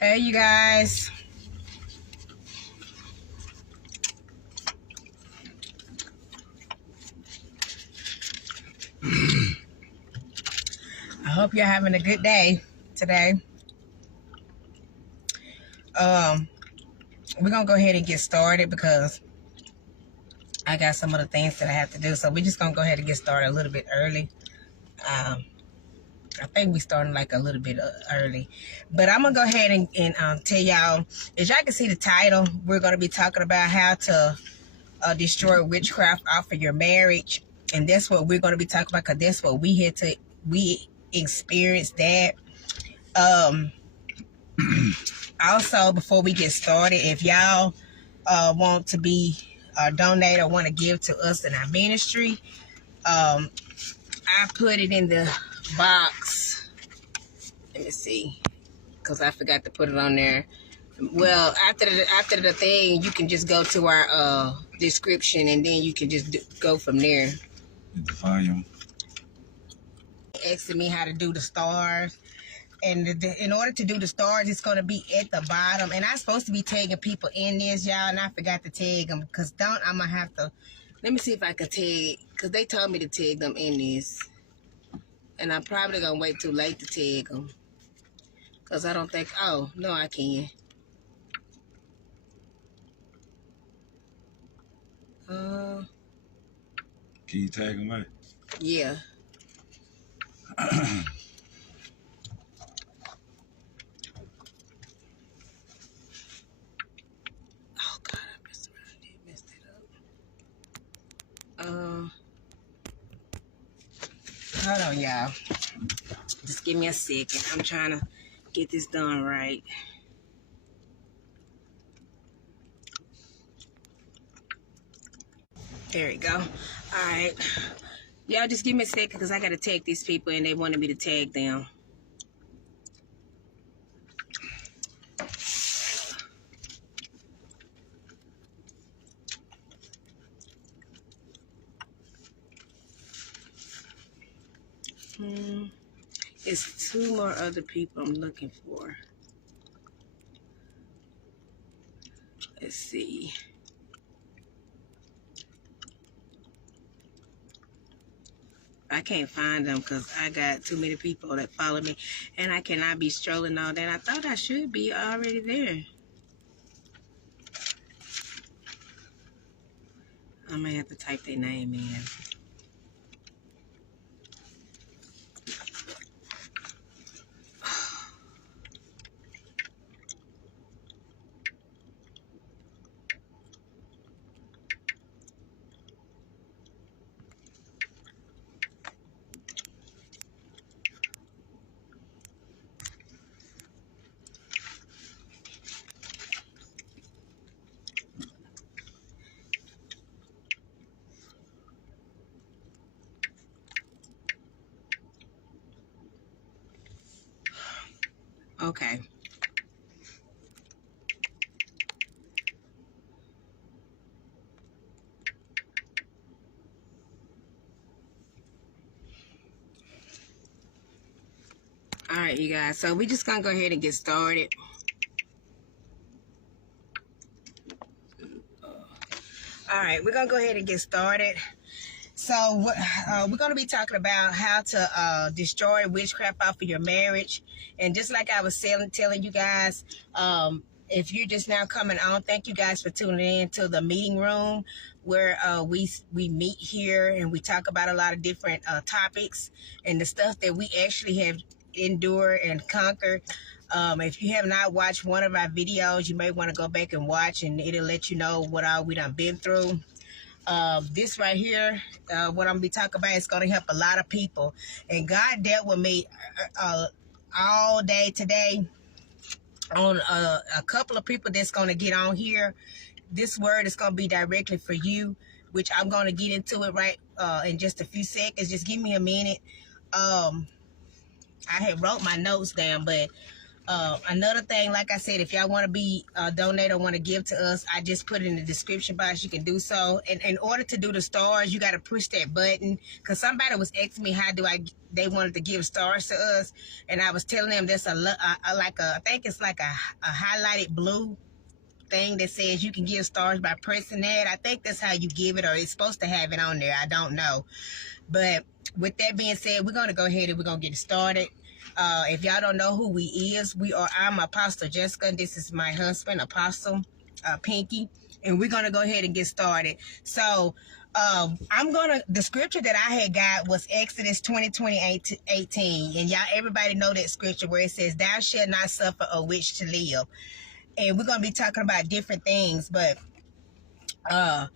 Hey, you guys. I hope you're having a good day today. We're gonna go ahead and get started because I got some other things that I have to do. So we're just gonna go ahead and get started a little bit early. I think we starting like a little bit early, but I'm gonna go ahead and tell y'all. As y'all can see the title, we're gonna be talking about how to destroy witchcraft off of your marriage, and that's what we're gonna be talking about because that's what we experienced that. Also, before we get started, if y'all want to be donate or want to give to us in our ministry, I put it in the box. Let me see, because I forgot to put it on there. Well, after the thing, you can just go to our description, and then you can just go from there. The volume. Asking me how to do the stars. And in order to do the stars, it's going to be at the bottom. And I'm supposed to be tagging people in this, y'all, and I forgot to tag them. Because I'm going to have to... Let me see if I can tag... Because they told me to tag them in this. And I'm probably going to wait too late to tag them. Because I don't think... Oh, no, I can. Can you tag them, mate? Yeah. Hold on, y'all. Just give me a second. I'm trying to get this done right. There we go. All right. Y'all just give me a second because I got to tag these people and they wanted me to tag them. It's two more other people I'm looking for. Let's see. I can't find them because I got too many people that follow me. And I cannot be strolling all that. I thought I should be already there. I may have to type their name in. Okay. All right, you guys. So we just gonna go ahead and get started. All right, we're gonna go ahead and get started. So we're going to be talking about how to destroy witchcraft off of your marriage. And just like I was telling you guys, if you're just now coming on, thank you guys for tuning in to the meeting room where we meet here and we talk about a lot of different topics and the stuff that we actually have endured and conquered. If you have not watched one of our videos, you may want to go back and watch, and it'll let you know what all we done been through. This right here, what I'm gonna be talking about is gonna help a lot of people. And God dealt with me all day today on a couple of people that's gonna get on here. This word is gonna be directly for you, which I'm gonna get into it right in just a few seconds. Just give me a minute. I had wrote my notes down, but Another thing, like I said, if y'all want to be donate or want to give to us, I just put it in the description box. You can do so. And in order to do the stars, you got to push that button. Because somebody was asking me they wanted to give stars to us, and I was telling them there's I think it's like a highlighted blue thing that says you can give stars by pressing that. I think that's how you give it, or it's supposed to have it on there. I don't know. But with that being said, we're going to go ahead and we're going to get started. If y'all don't know who we is, I'm Apostle Jessica, and this is my husband, Apostle Pinky, and we're going to go ahead and get started. So the scripture that I had got was Exodus 20:18, and y'all, everybody know that scripture where it says, "Thou shalt not suffer a witch to live." And we're going to be talking about different things, but I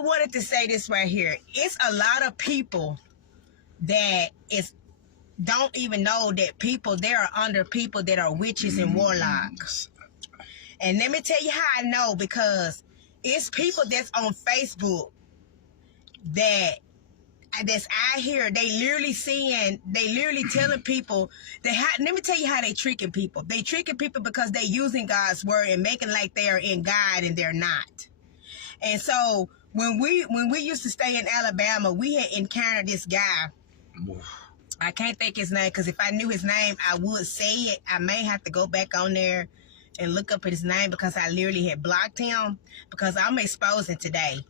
wanted to say this right here. It's a lot of people that don't even know that there are under people that are witches and warlocks. And let me tell you how I know, because it's people that's on Facebook that's out here. They literally telling people let me tell you how they tricking people. They tricking people because they using God's word and making like they are in God and they're not. And so when we used to stay in Alabama, we had encountered this guy. I can't think his name, because if I knew his name, I would say it. I may have to go back on there and look up his name, because I literally had blocked him, because I'm exposing today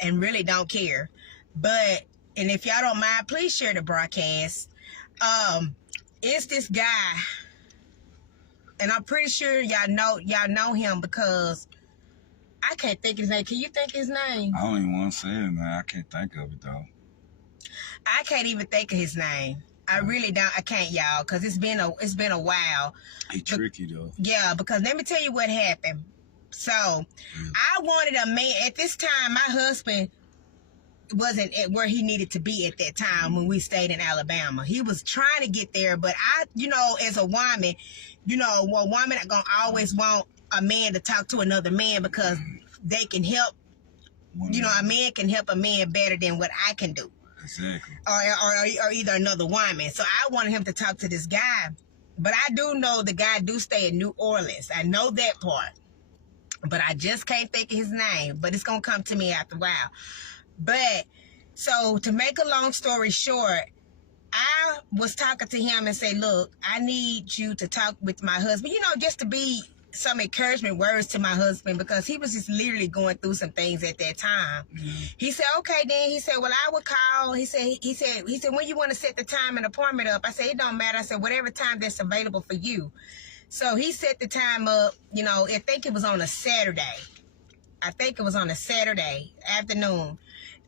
and really don't care. And if y'all don't mind, please share the broadcast. It's this guy, and I'm pretty sure y'all know him, because I can't think his name. Can you think his name? I don't even want to say it, man. I can't think of it, though. I can't even think of his name. I really don't. I can't, y'all, because it's been a while. He tricky, though. Yeah, because let me tell you what happened. So, I wanted a man. At this time, my husband wasn't at where he needed to be at that time when we stayed in Alabama. He was trying to get there, but as a woman, a woman gonna always want a man to talk to another man, because they can help. A man can help a man better than what I can do. Exactly. Or either another woman. So I wanted him to talk to this guy. But I do know the guy do stay in New Orleans. I know that part. But I just can't think of his name. But it's going to come to me after a while. But, so to make a long story short, I was talking to him and say, look, I need you to talk with my husband. Just to be some encouragement words to my husband, because he was just literally going through some things at that time. He said, okay, then he said, well, I would call. He said, when you want to set the time and appointment up? I said, it don't matter. I said, whatever time that's available for you. So he set the time up, I think it was on a Saturday. I think it was on a Saturday afternoon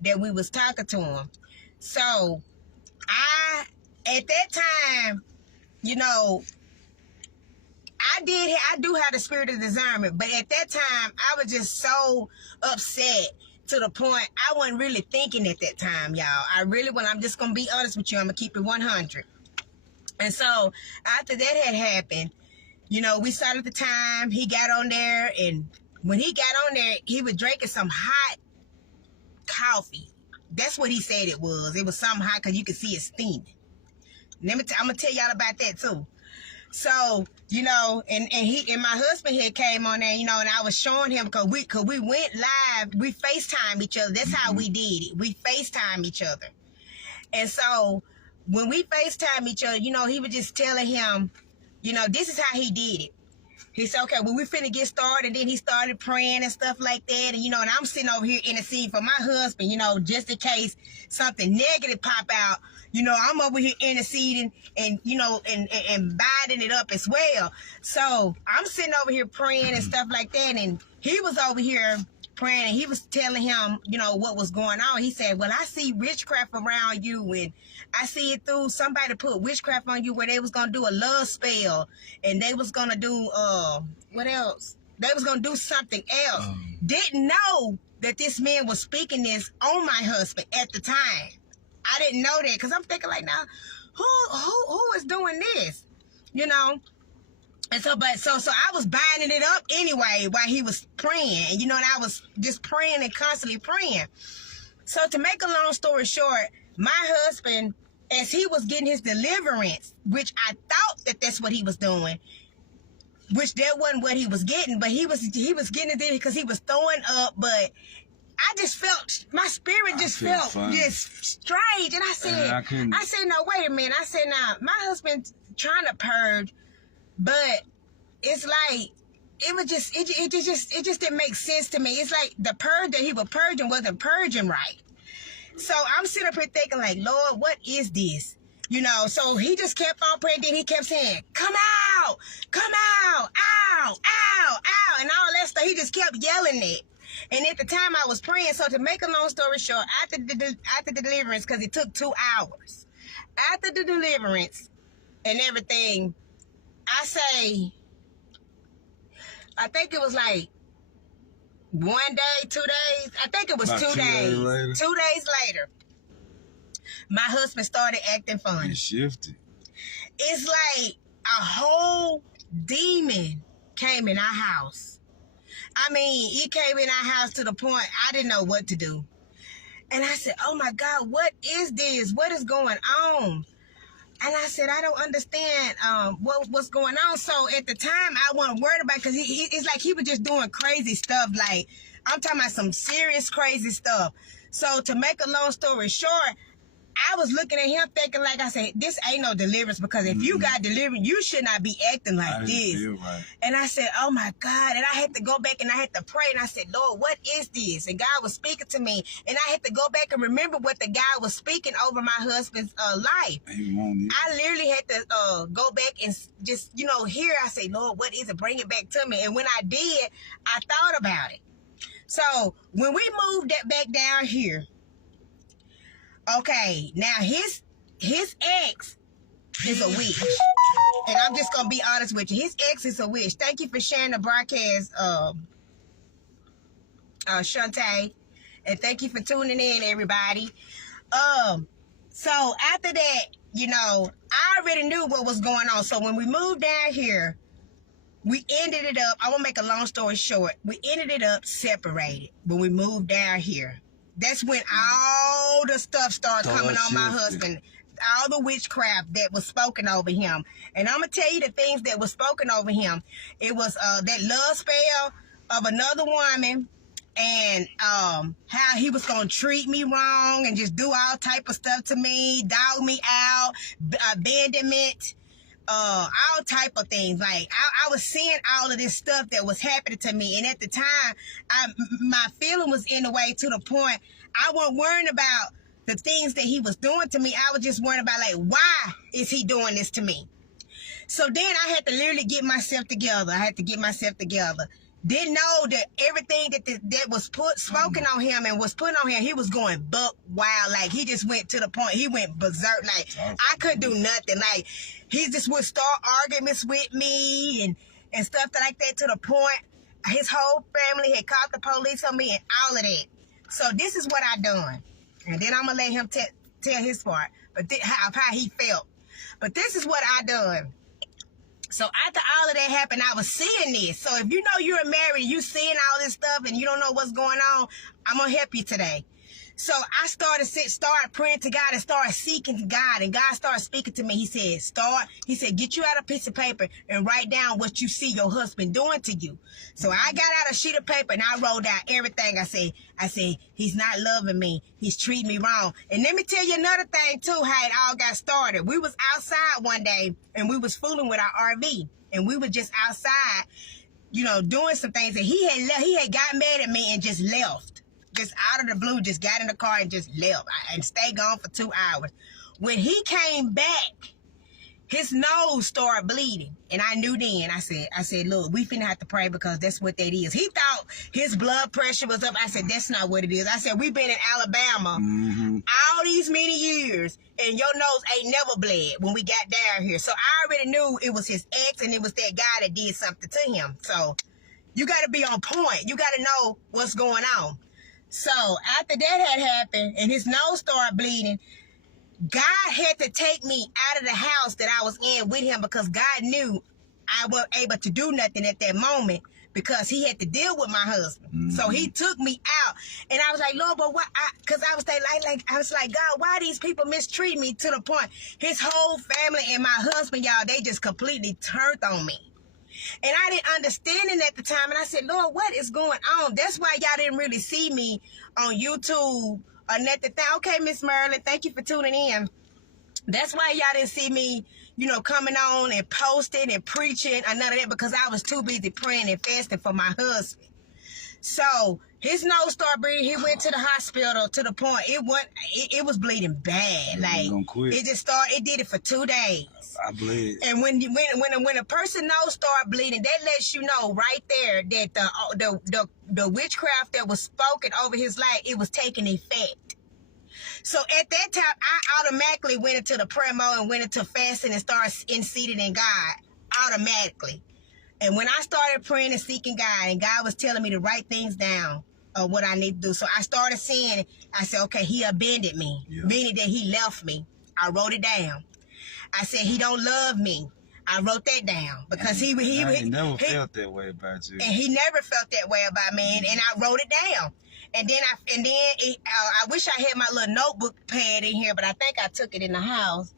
that we was talking to him. So at that time, I do have the spirit of discernment, but at that time, I was just so upset to the point I wasn't really thinking at that time, y'all. I'm just going to be honest with you. I'm going to keep it 100. And so after that had happened, we started the time. He got on there, and when he got on there, he was drinking some hot coffee. That's what he said it was. It was something hot because you could see it steaming. I'm going to tell y'all about that too. So, and my husband had came on there, and I was showing him, because we went live, we FaceTime each other. That's how we did it. We FaceTime each other. And so when we FaceTime each other, he was just telling him, this is how he did it. He said, okay, well, we finna get started. And then he started praying and stuff like that. And, and I'm sitting over here in the scene for my husband, just in case something negative pop out. I'm over here interceding and, and binding it up as well. So I'm sitting over here praying and stuff like that. And he was over here praying, and he was telling him, what was going on. He said, well, I see witchcraft around you, and I see it through somebody put witchcraft on you where they was going to do a love spell, and they was going to do, what else? They was going to do something else. Didn't know that this man was speaking this on my husband at the time. I didn't know that, because I'm thinking like, now, who is doing this? And so I was binding it up anyway while he was praying, and I was just praying and constantly praying. So to make a long story short, my husband, as he was getting his deliverance, which I thought that that's what he was doing, which that wasn't what he was getting, but he was getting it there because he was throwing up, but I just felt, my spirit just felt just strange. And I said, no, wait a minute. I said, now, my husband's trying to purge, but it's like, it just didn't make sense to me. It's like the purge that he was purging wasn't purging right. So I'm sitting up here thinking like, Lord, what is this? You know, so he just kept on praying. Then he kept saying, come out, ow, ow, ow, and all that stuff. He just kept yelling it. And at the time I was praying, so to make a long story short, after the deliverance, because it took 2 hours, after the deliverance and everything, I think it was like 1 day, 2 days. I think it was About 2 days. 2 days later, my husband started acting funny. It shifted. It's like a whole demon came in our house. I mean, he came in our house to the point I didn't know what to do. And I said, oh my God, what is this? What is going on? And I said, I don't understand what's going on. So at the time, I wasn't worried about it because it's like he was just doing crazy stuff. Like, I'm talking about some serious crazy stuff. So to make a long story short, I was looking at him thinking, like I said, this ain't no deliverance, because if you got deliverance, you should not be acting like this. Right. And I said, oh my God. And I had to go back and I had to pray. And I said, Lord, what is this? And God was speaking to me. And I had to go back and remember what the guy was speaking over my husband's life. I literally had to go back and just, you know, hear. I said, Lord, what is it? Bring it back to me. And when I did, I thought about it. So when we moved that back down here, okay, now his ex is a witch. And I'm just going to be honest with you. His ex is a witch. Thank you for sharing the broadcast, Shantae. And thank you for tuning in, everybody. So after that, you know, I already knew what was going on. So when we moved down here, we ended it up, I won't make a long story short, we ended it up separated when we moved down here. That's when all the stuff started coming on my husband. All the witchcraft that was spoken over him. And I'm going to tell you the things that was spoken over him. It was that love spell of another woman, and how he was going to treat me wrong and just do all type of stuff to me, dog me out, abandonment, all type of things. Like, I was seeing all of this stuff that was happening to me. And at the time, my feeling was in the way to the point I wasn't worrying about the things that he was doing to me. I was just worrying about, like, why is he doing this to me? So then I had to literally get myself together. Didn't know that everything that was spoken on him and was put on him, he was going buck wild. Like, he just went to the point, he went berserk. Like, I couldn't do nothing. Like, he just would start arguments with me and stuff like that, to the point his whole family had called the police on me and all of that. So this is what I done. And then I'm going to let him tell his part, but how he felt. But this is what I done. So after all of that happened, I was seeing this. So if you know you're married, you seeing all this stuff and you don't know what's going on, I'm going to help you today. So I started praying to God and started seeking God. And God started speaking to me. He said, get you out a piece of paper and write down what you see your husband doing to you. So I got out a sheet of paper and I wrote down everything. I said, he's not loving me. He's treating me wrong. And let me tell you another thing too, how it all got started. We was outside one day and we was fooling with our RV. And we were just outside, you know, doing some things. And he had got mad at me and just left. Just out of the blue, just got in the car and just left and stayed gone for 2 hours. When he came back, his nose started bleeding. And I knew then, I said, look, we finna have to pray, because that's what that is. He thought his blood pressure was up. I said, that's not what it is. I said, we've been in Alabama all these many years, and your nose ain't never bled when we got down here. So I already knew it was his ex, and it was that guy that did something to him. So you got to be on point. You got to know what's going on. So after that had happened and his nose started bleeding, God had to take me out of the house that I was in with him, because God knew I wasn't able to do nothing at that moment, because he had to deal with my husband. So he took me out, and I was like, Lord, but why? Because I was like, God, why these people mistreat me, to the point his whole family and my husband, y'all, they just completely turned on me. And I didn't understand it at the time. And I said, Lord, what is going on? That's why y'all didn't really see me on YouTube or nothing. Okay, Miss Merlin, thank you for tuning in. That's why y'all didn't see me, coming on and posting and preaching or none of that, because I was too busy praying and fasting for my husband. So his nose started bleeding. He went to the hospital to the point it was bleeding bad. Like it just started. It did it for 2 days. I bled. And when a person nose start bleeding, that lets you know right there that the witchcraft that was spoken over his life, it was taking effect. So at that time, I automatically went into the prayer mode and went into fasting and started seated in God automatically. And when I started praying and seeking God, and God was telling me to write things down of what I need to do. So I started seeing it. I said, okay, he abandoned me, meaning that he left me. I wrote it down. I said, he don't love me. I wrote that down because he never felt that way about you. And he never felt that way about me. And I wrote it down. And then I wish I had my little notebook pad in here, but I think I took it in the house.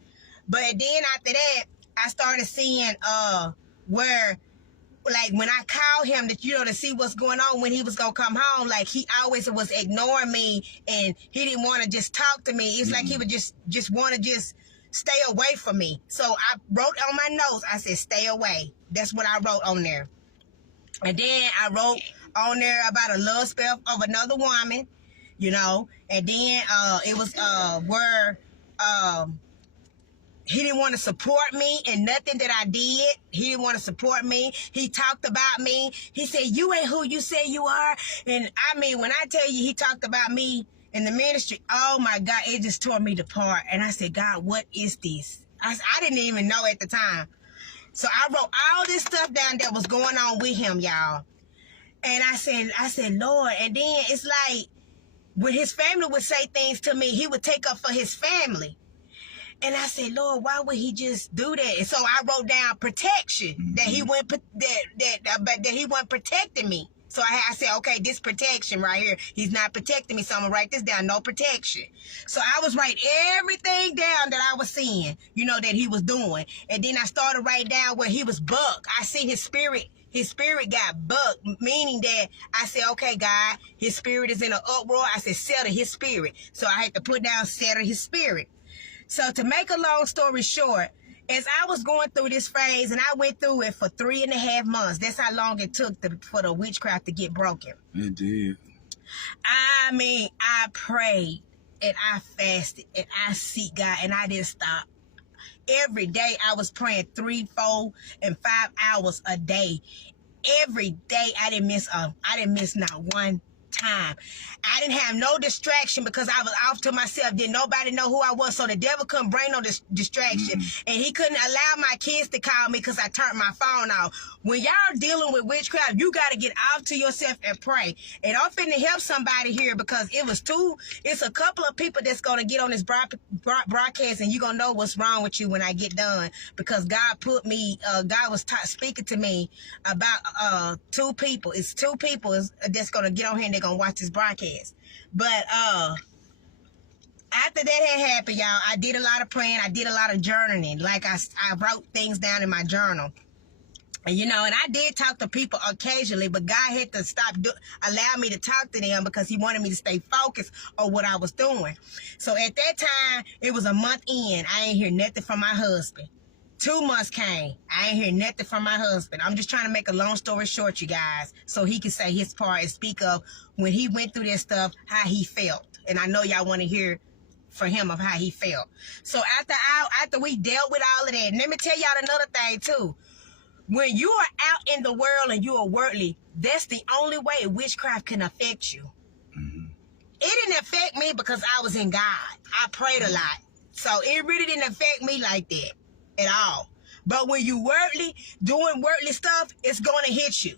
But then after that, I started seeing where, like, when I called him to see what's going on when he was gonna come home, like he always was ignoring me and he didn't want to just talk to me. It's like he would just want to just stay away from me. So I wrote on my notes, I said, stay away. That's what I wrote on there. And then I wrote on there about a love spell of another woman, and then it was where he didn't want to support me in nothing that I did. He didn't want to support me. He talked about me. He said, you ain't who you say you are. And I mean, when I tell you he talked about me in the ministry, oh my God, it just tore me apart. And I said, God, what is this? I didn't even know at the time. So I wrote all this stuff down that was going on with him, y'all. And I said, Lord, and then it's like when his family would say things to me, he would take up for his family. And I said, Lord, why would he just do that? And so I wrote down protection, that he wasn't protecting me. So I said, okay, this protection right here, he's not protecting me. So I'm gonna write this down, no protection. So I was writing everything down that I was seeing, that he was doing. And then I started writing down where he was bucked. I see his spirit got bucked, meaning that I said, okay, God, his spirit is in an uproar. I said, settle his spirit. So I had to put down settle his spirit. So to make a long story short, as I was going through this phase, and I went through it for 3.5 months. That's how long it took for the witchcraft to get broken. It did. I mean, I prayed and I fasted and I seek God and I didn't stop. Every day I was praying 3, 4, and 5 hours a day. Every day I didn't miss not one time. I didn't have no distraction because I was off to myself. Didn't nobody know who I was, so the devil couldn't bring no distraction. And he couldn't allow my kids to call me because I turned my phone off. When y'all dealing with witchcraft, you got to get off to yourself and pray. And I'm finna help somebody here because it's a couple of people that's going to get on this broadcast and you're going to know what's wrong with you when I get done, because God was speaking to me about 2 people. It's 2 people that's going to get on here and they're going to watch this broadcast. But after that had happened, y'all, I did a lot of praying. I did a lot of journaling. Like I wrote things down in my journal. And, and I did talk to people occasionally, but God had to allow me to talk to them because he wanted me to stay focused on what I was doing. So at that time, it was a month in. I ain't hear nothing from my husband. 2 months came. I ain't hear nothing from my husband. I'm just trying to make a long story short, you guys, so he can say his part and speak of when he went through this stuff, how he felt. And I know y'all want to hear for him of how he felt. So after we dealt with all of that, and let me tell y'all another thing too. When you are out in the world and you are worldly, that's the only way witchcraft can affect you. It didn't affect me because I was in God. I prayed a lot. So it really didn't affect me like that at all. But when you worldly, doing worldly stuff, it's going to hit you.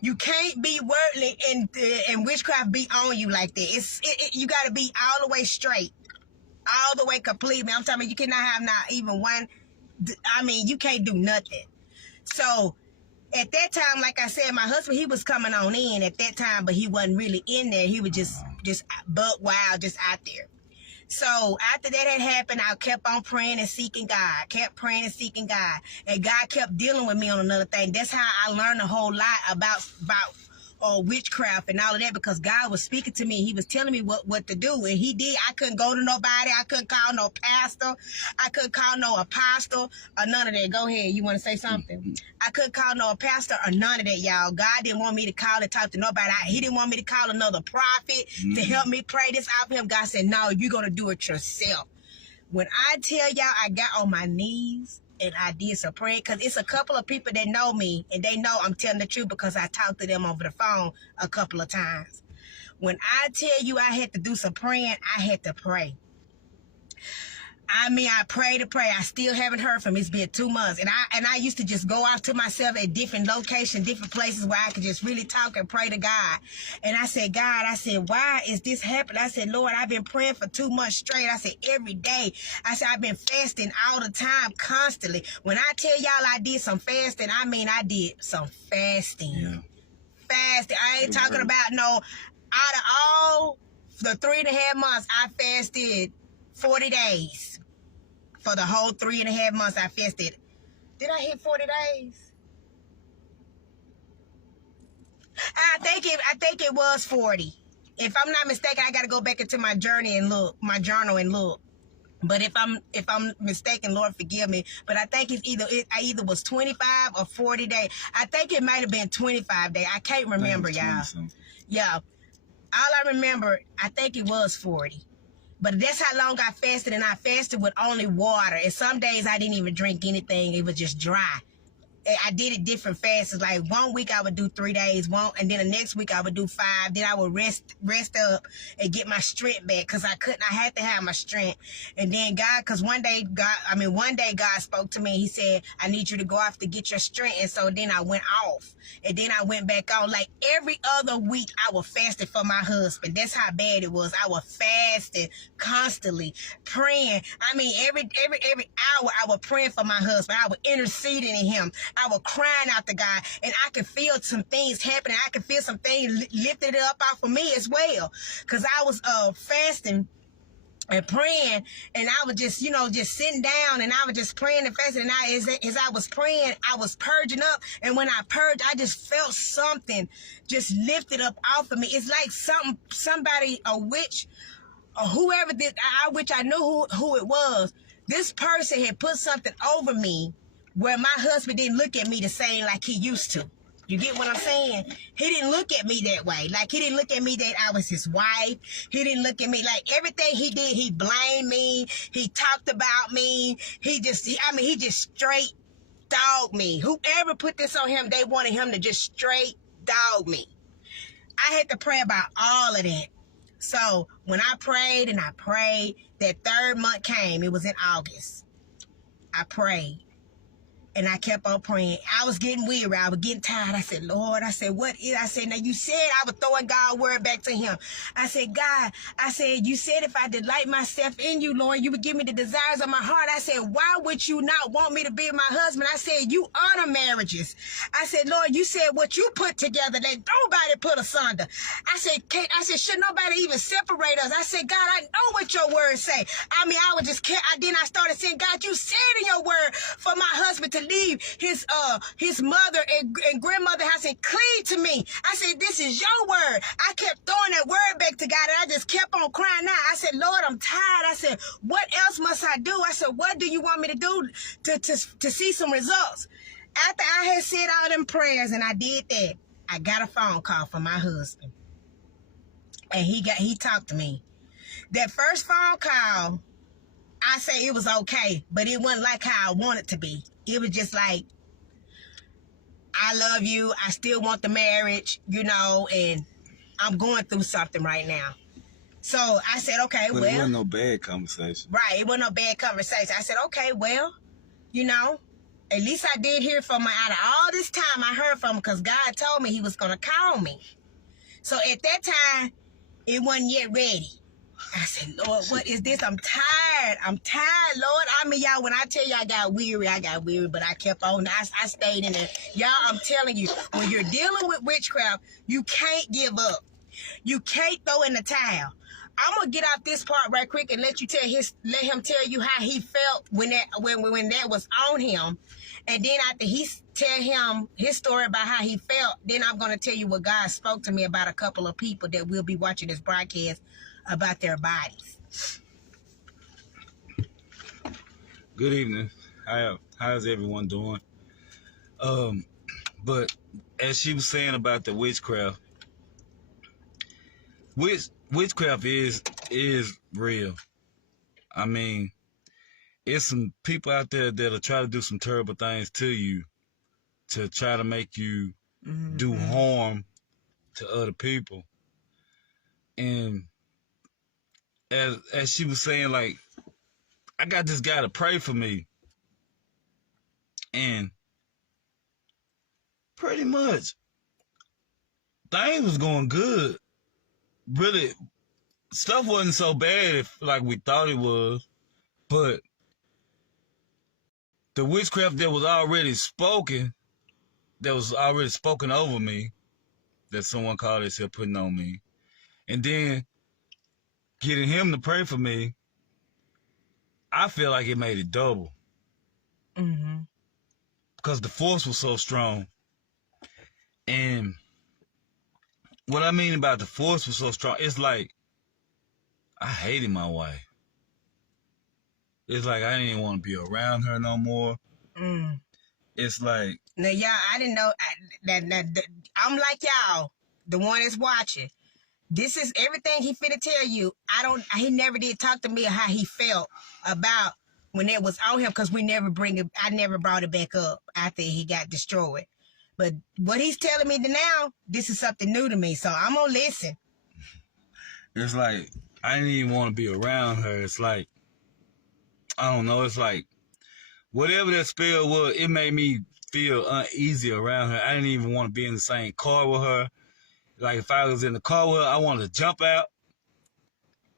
You can't be worldly and witchcraft be on you like that. You got to be all the way straight. All the way completely. I'm talking about you cannot have not even one. I mean, you can't do nothing. So at that time, like I said, my husband, he was coming on in at that time, but he wasn't really in there. He was just buck wild, just out there. So after that had happened, I kept on praying and seeking God. Kept praying and seeking God. And God kept dealing with me on another thing. That's how I learned a whole lot about witchcraft and all of that, because God was speaking to me. He was telling me what to do. And he did. I couldn't go to nobody. I couldn't call no pastor. I couldn't call no apostle or none of that. Go ahead. You want to say something? I couldn't call no pastor or none of that, y'all. God didn't want me to call and talk to nobody. He didn't want me to call another prophet to help me pray this out for him. God said, no, you're going to do it yourself. When I tell y'all, I got on my knees and I did some praying, because it's a couple of people that know me and they know I'm telling the truth because I talked to them over the phone a couple of times. When I tell you I had to do some praying, I had to pray. I mean, I prayed and prayed. I still haven't heard from him. It's been 2 months. And I used to just go off to myself at different locations, different places where I could just really talk and pray to God. And I said, God, I said, why is this happening? I said, Lord, I've been praying for 2 months straight. I said, every day. I said, I've been fasting all the time, constantly. When I tell y'all I did some fasting, I mean, I did some fasting. Yeah. Fasting. I ain't talking about no, out of all the 3.5 months, I fasted 40 days. For the whole 3.5 months, I fasted. Did I hit 40 days? I think it was 40. If I'm not mistaken, I got to go back into my journal and look. But if I'm mistaken, Lord forgive me. But I think I either was 25 or 40 days. I think it might have been 25 days. I can't remember, y'all. Yeah. All I remember, I think it was 40. But that's how long I fasted, and I fasted with only water. And some days I didn't even drink anything. It was just dry. I did it different fasts. Like 1 week I would do 3 days, and then the next week I would do 5. Then I would rest up and get my strength back, because I had to have my strength. And then one day God spoke to me. He said, I need you to go off to get your strength. And so then I went off. And then I went back on. Like every other week I was fasting for my husband. That's how bad it was. I was fasting constantly, praying. I mean, every hour I was praying for my husband. I was interceding in him. I was crying out to God, and I could feel some things happening. I could feel some things lifted up off of me as well, because I was fasting and praying, and I was just sitting down, and I was just praying and fasting. And as I was praying, I was purging up, and when I purged, I just felt something just lifted up off of me. It's like somebody, a witch, or whoever did, which I knew who it was. This person had put something over me, where my husband didn't look at me the same like he used to. You get what I'm saying? He didn't look at me that way. Like, he didn't look at me that I was his wife. He didn't look at me like everything he did. He blamed me. He talked about me. He just straight dogged me. Whoever put this on him, they wanted him to just straight dog me. I had to pray about all of that. So when I prayed and I prayed, that 3rd month came. It was in August. I prayed. And I kept on praying. I was getting weary. I was getting tired. I said, Lord, what is? I said, now you said I was throwing God's word back to him. I said, God, you said if I delight myself in you, Lord, you would give me the desires of my heart. I said, why would you not want me to be my husband? I said, you honor marriages. I said, Lord, you said what you put together, that nobody put asunder. I said, should nobody even separate us? I said, God, I know what your words say. I mean, then I started saying, God, you said in your word for my husband to leave his mother and grandmother house and cleave to me. I said, this is your word. I kept throwing that word back to God, and I just kept on crying out. I said, Lord, I'm tired. I said, what else must I do? I said, what do you want me to do to see some results? After I had said all them prayers and I did that, I got a phone call from my husband, and he talked to me. That first phone call, I say it was okay, but it wasn't like how I wanted it to be. It was just like, I love you. I still want the marriage, and I'm going through something right now. So I said, okay, But it wasn't no bad conversation. Right, it wasn't no bad conversation. I said, okay, well, at least I did hear from him. Out of all this time, I heard from him, because God told me he was going to call me. So at that time, it wasn't yet ready. I said, Lord, what is this? I'm tired. Lord. I mean, y'all, when I tell you I got weary, but I kept on. I stayed in there. Y'all, I'm telling you, when you're dealing with witchcraft, you can't give up. You can't throw in the towel. I'm gonna get off this part right quick and let him tell you how he felt when that was on him, and then after he tell him his story about how he felt, then I'm gonna tell you what God spoke to me about a couple of people that will be watching this broadcast about their bodies. Good evening. How's everyone doing? But as she was saying about the witchcraft, witchcraft is real. I mean, it's some people out there that'll try to do some terrible things to you to try to make you do harm to other people. And as she was saying, like, I got this guy to pray for me. And pretty much things was going good. Really, stuff wasn't so bad like we thought it was. But the witchcraft that was already spoken over me, that someone called themselves putting on me, and then getting him to pray for me, I feel like it made it double. Because the force was so strong. And what I mean about the force was so strong, it's like I hated my wife. It's like I didn't even want to be around her no more. It's like... Now, y'all, I didn't know that I'm like y'all, the one that's watching. This is everything he finna tell you. He never did talk to me how he felt about when it was on him, because I never brought it back up after he got destroyed. But what he's telling me now, this is something new to me, so I'm gonna listen. It's like I didn't even want to be around her. It's like, I don't know, it's like whatever that spell was, it made me feel uneasy around her. I didn't even want to be in the same car with her. Like, if I was in the car with her, I wanted to jump out.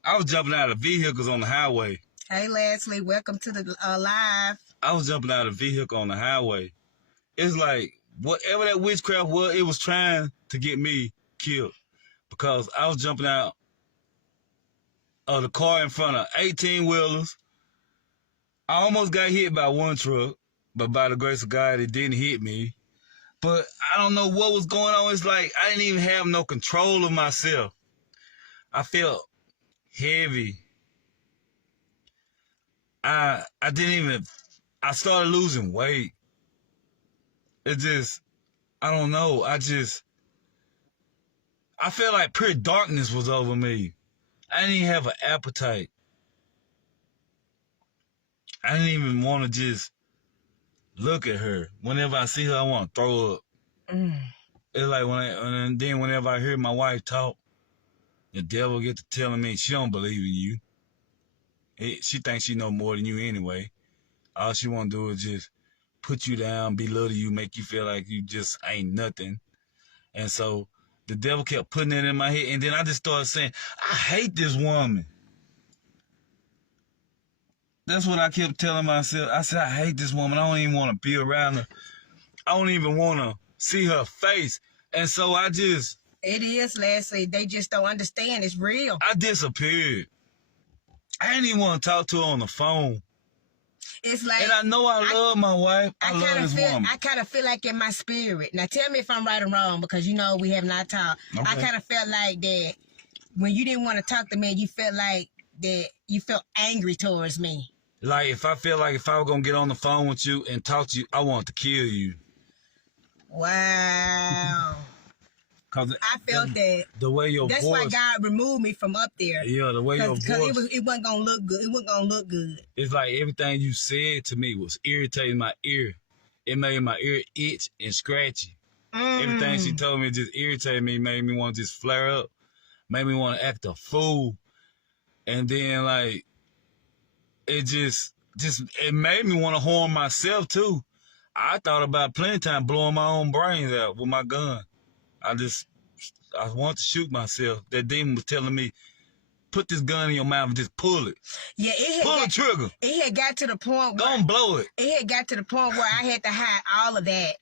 I was jumping out of vehicles on the highway. Hey, Leslie, welcome to the live. I was jumping out of a vehicle on the highway. It's like, whatever that witchcraft was, it was trying to get me killed. Because I was jumping out of the car in front of 18-wheelers. I almost got hit by one truck, but by the grace of God, it didn't hit me. But I don't know what was going on. It's like I didn't even have no control of myself. I felt heavy. I started losing weight. It just, I don't know. I felt like pure darkness was over me. I didn't even have an appetite. I didn't even want to just look at her. Whenever I see her, I want to throw up. It's like whenever I hear my wife talk, the devil get to telling me she don't believe in you. She thinks she know more than you anyway. All she want to do is just put you down, belittle you, make you feel like you just ain't nothing. And so the devil kept putting it in my head. And then I just started saying, I hate this woman. That's what I kept telling myself. I said, I hate this woman. I don't even want to be around her. I don't even want to see her face. And so I just... It is, Leslie. They just don't understand. It's real. I disappeared. I didn't even want to talk to her on the phone. It's like... And I know I love my wife. I love this woman. I kind of feel like in my spirit. Now, tell me if I'm right or wrong, because you know we have not talked. Okay. I kind of felt like that when you didn't want to talk to me, you felt like that you felt angry towards me. Like, if I feel like if I were going to get on the phone with you and talk to you, I want to kill you. Wow. Cause I felt that. The way your That's voice... why God removed me from up there. Yeah, the way your voice... Because it wasn't going to look good. It wasn't going to look good. It's like everything you said to me was irritating my ear. It made my ear itch and scratchy. Everything she told me just irritated me, made me want to just flare up. Made me want to act a fool. And then, like... It made me want to harm myself too. I thought about plenty of time blowing my own brains out with my gun. I want to shoot myself. That demon was telling me, put this gun in your mouth and just pull it. Yeah, pull the trigger. It had got to the point where... Don't blow it. It had got to the point where I had to hide all of that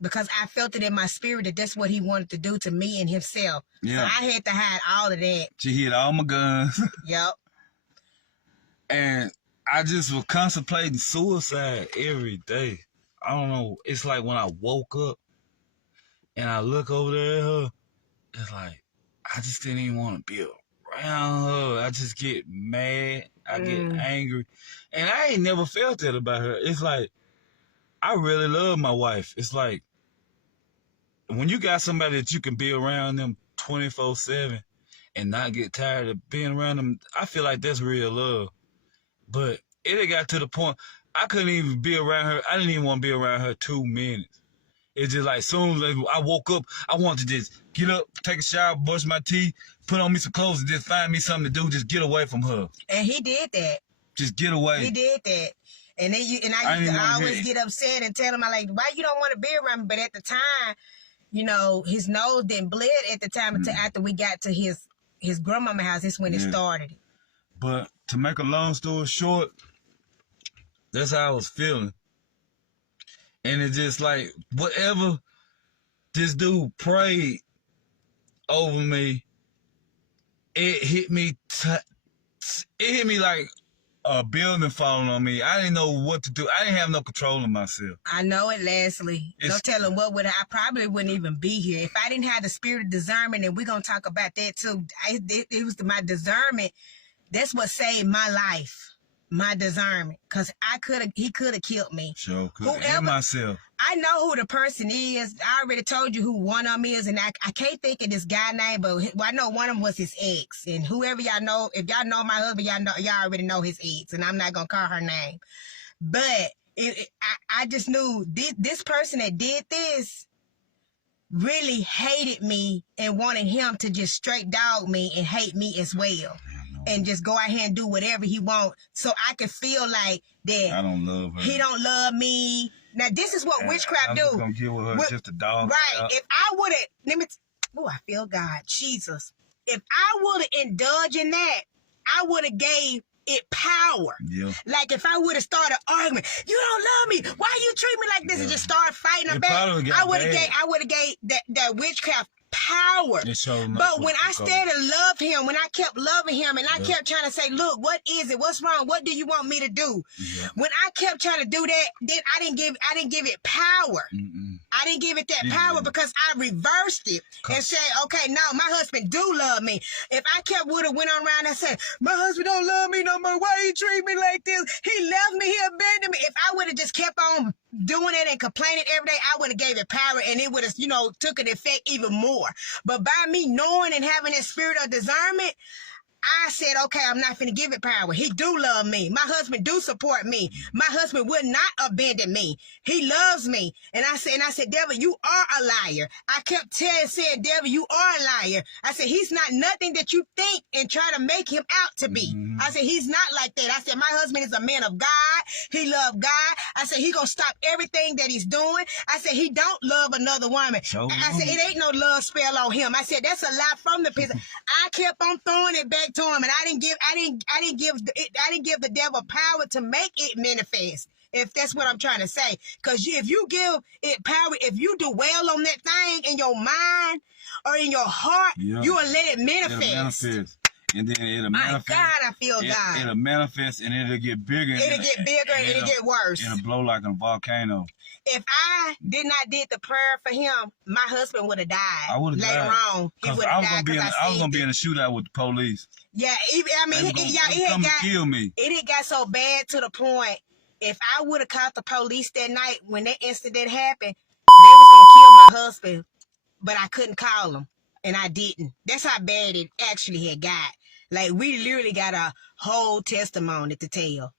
because I felt it in my spirit that that's what he wanted to do to me and himself. Yeah. So I had to hide all of that. She hit all my guns. Yep. And I just was contemplating suicide every day. I don't know. It's like when I woke up and I look over there at her, it's like I just didn't even want to be around her. I just get mad. I get angry. And I ain't never felt that about her. It's like I really love my wife. It's like when you got somebody that you can be around them 24/7 and not get tired of being around them, I feel like that's real love. But it had got to the point I couldn't even be around her. I didn't even want to be around her 2 minutes. It's just like soon as I woke up, I wanted to just get up, take a shower, brush my teeth, put on me some clothes, and just find me something to do. Just get away from her. And he did that. Just get away. He did that. And then I used to always get upset and tell him, why you don't want to be around me? But at the time, you know, his nose didn't bleed at the time until after we got to his grandmama's house. That's when it started. But to make a long story short, that's how I was feeling. And it's just like, whatever this dude prayed over me, it hit me. It hit me like a building falling on me. I didn't know what to do. I didn't have no control of myself. I know it, Leslie. No telling what would I probably wouldn't even be here if I didn't have the spirit of discernment. And we're gonna talk about that too. It was my discernment. That's what saved my life. My discernment, because he could have killed me. Sure could. And myself. I know who the person is. I already told you who one of them is, and I can't think of this guy name, but I know one of them was his ex. And whoever y'all know, if y'all know my husband, y'all already know his ex, and I'm not gonna call her name. But I just knew this person that did this really hated me and wanted him to just straight dog me and hate me as well. And just go out here and do whatever he want, so I can feel like that. I don't love her. He don't love me. Now this is what witchcraft do. I'm gonna give her just a dog. Right. If I would have, I feel God, Jesus. If I would have indulged in that, I would have gave it power. Yeah. Like if I would have started arguing, you don't love me. Why you treat me like this? And just start fighting back. I would have gave that witchcraft power. But when I stayed to love him, when I kept loving him, and I kept trying to say, look, what is it? What's wrong? What do you want me to do? Yeah. When I kept trying to do that, then I didn't give it power. I didn't give it that power because I reversed it and said, okay, no, my husband do love me. If I would have went on around and said, my husband don't love me no more. Why he treat me like this? He left me, he abandoned me. If I would have just kept on doing it and complaining every day, I would have gave it power, and it would have, took an effect even more. But by me knowing and having that spirit of discernment, I said, okay, I'm not finna give it power. He do love me. My husband do support me. My husband would not abandon me. He loves me. And I said, devil, you are a liar. I kept saying, devil, you are a liar. I said, he's not nothing that you think and try to make him out to be. I said, he's not like that. I said, my husband is a man of God. He loved God. I said, he gonna stop everything that he's doing. I said, he don't love another woman. I said, it ain't no love spell on him. I said, that's a lie from the pit. I kept on throwing it back to him, and I didn't give the devil power to make it manifest. If that's what I'm trying to say, because if you give it power, if you dwell on that thing in your mind or in your heart, you will let it manifest. And then it'll manifest. My God, I feel God. It'll manifest, and it'll get bigger. It'll get bigger, and it'll get worse. It'll blow like a volcano. If I did the prayer for him, my husband would have died. I would have died. Later on, he would have died. I was gonna be in a shootout with the police. Yeah, it had got so bad to the point. If I would have called the police that night when that incident happened, they was gonna kill my husband, but I couldn't call them, and I didn't. That's how bad it actually had got. Like, we literally got a whole testimony to tell.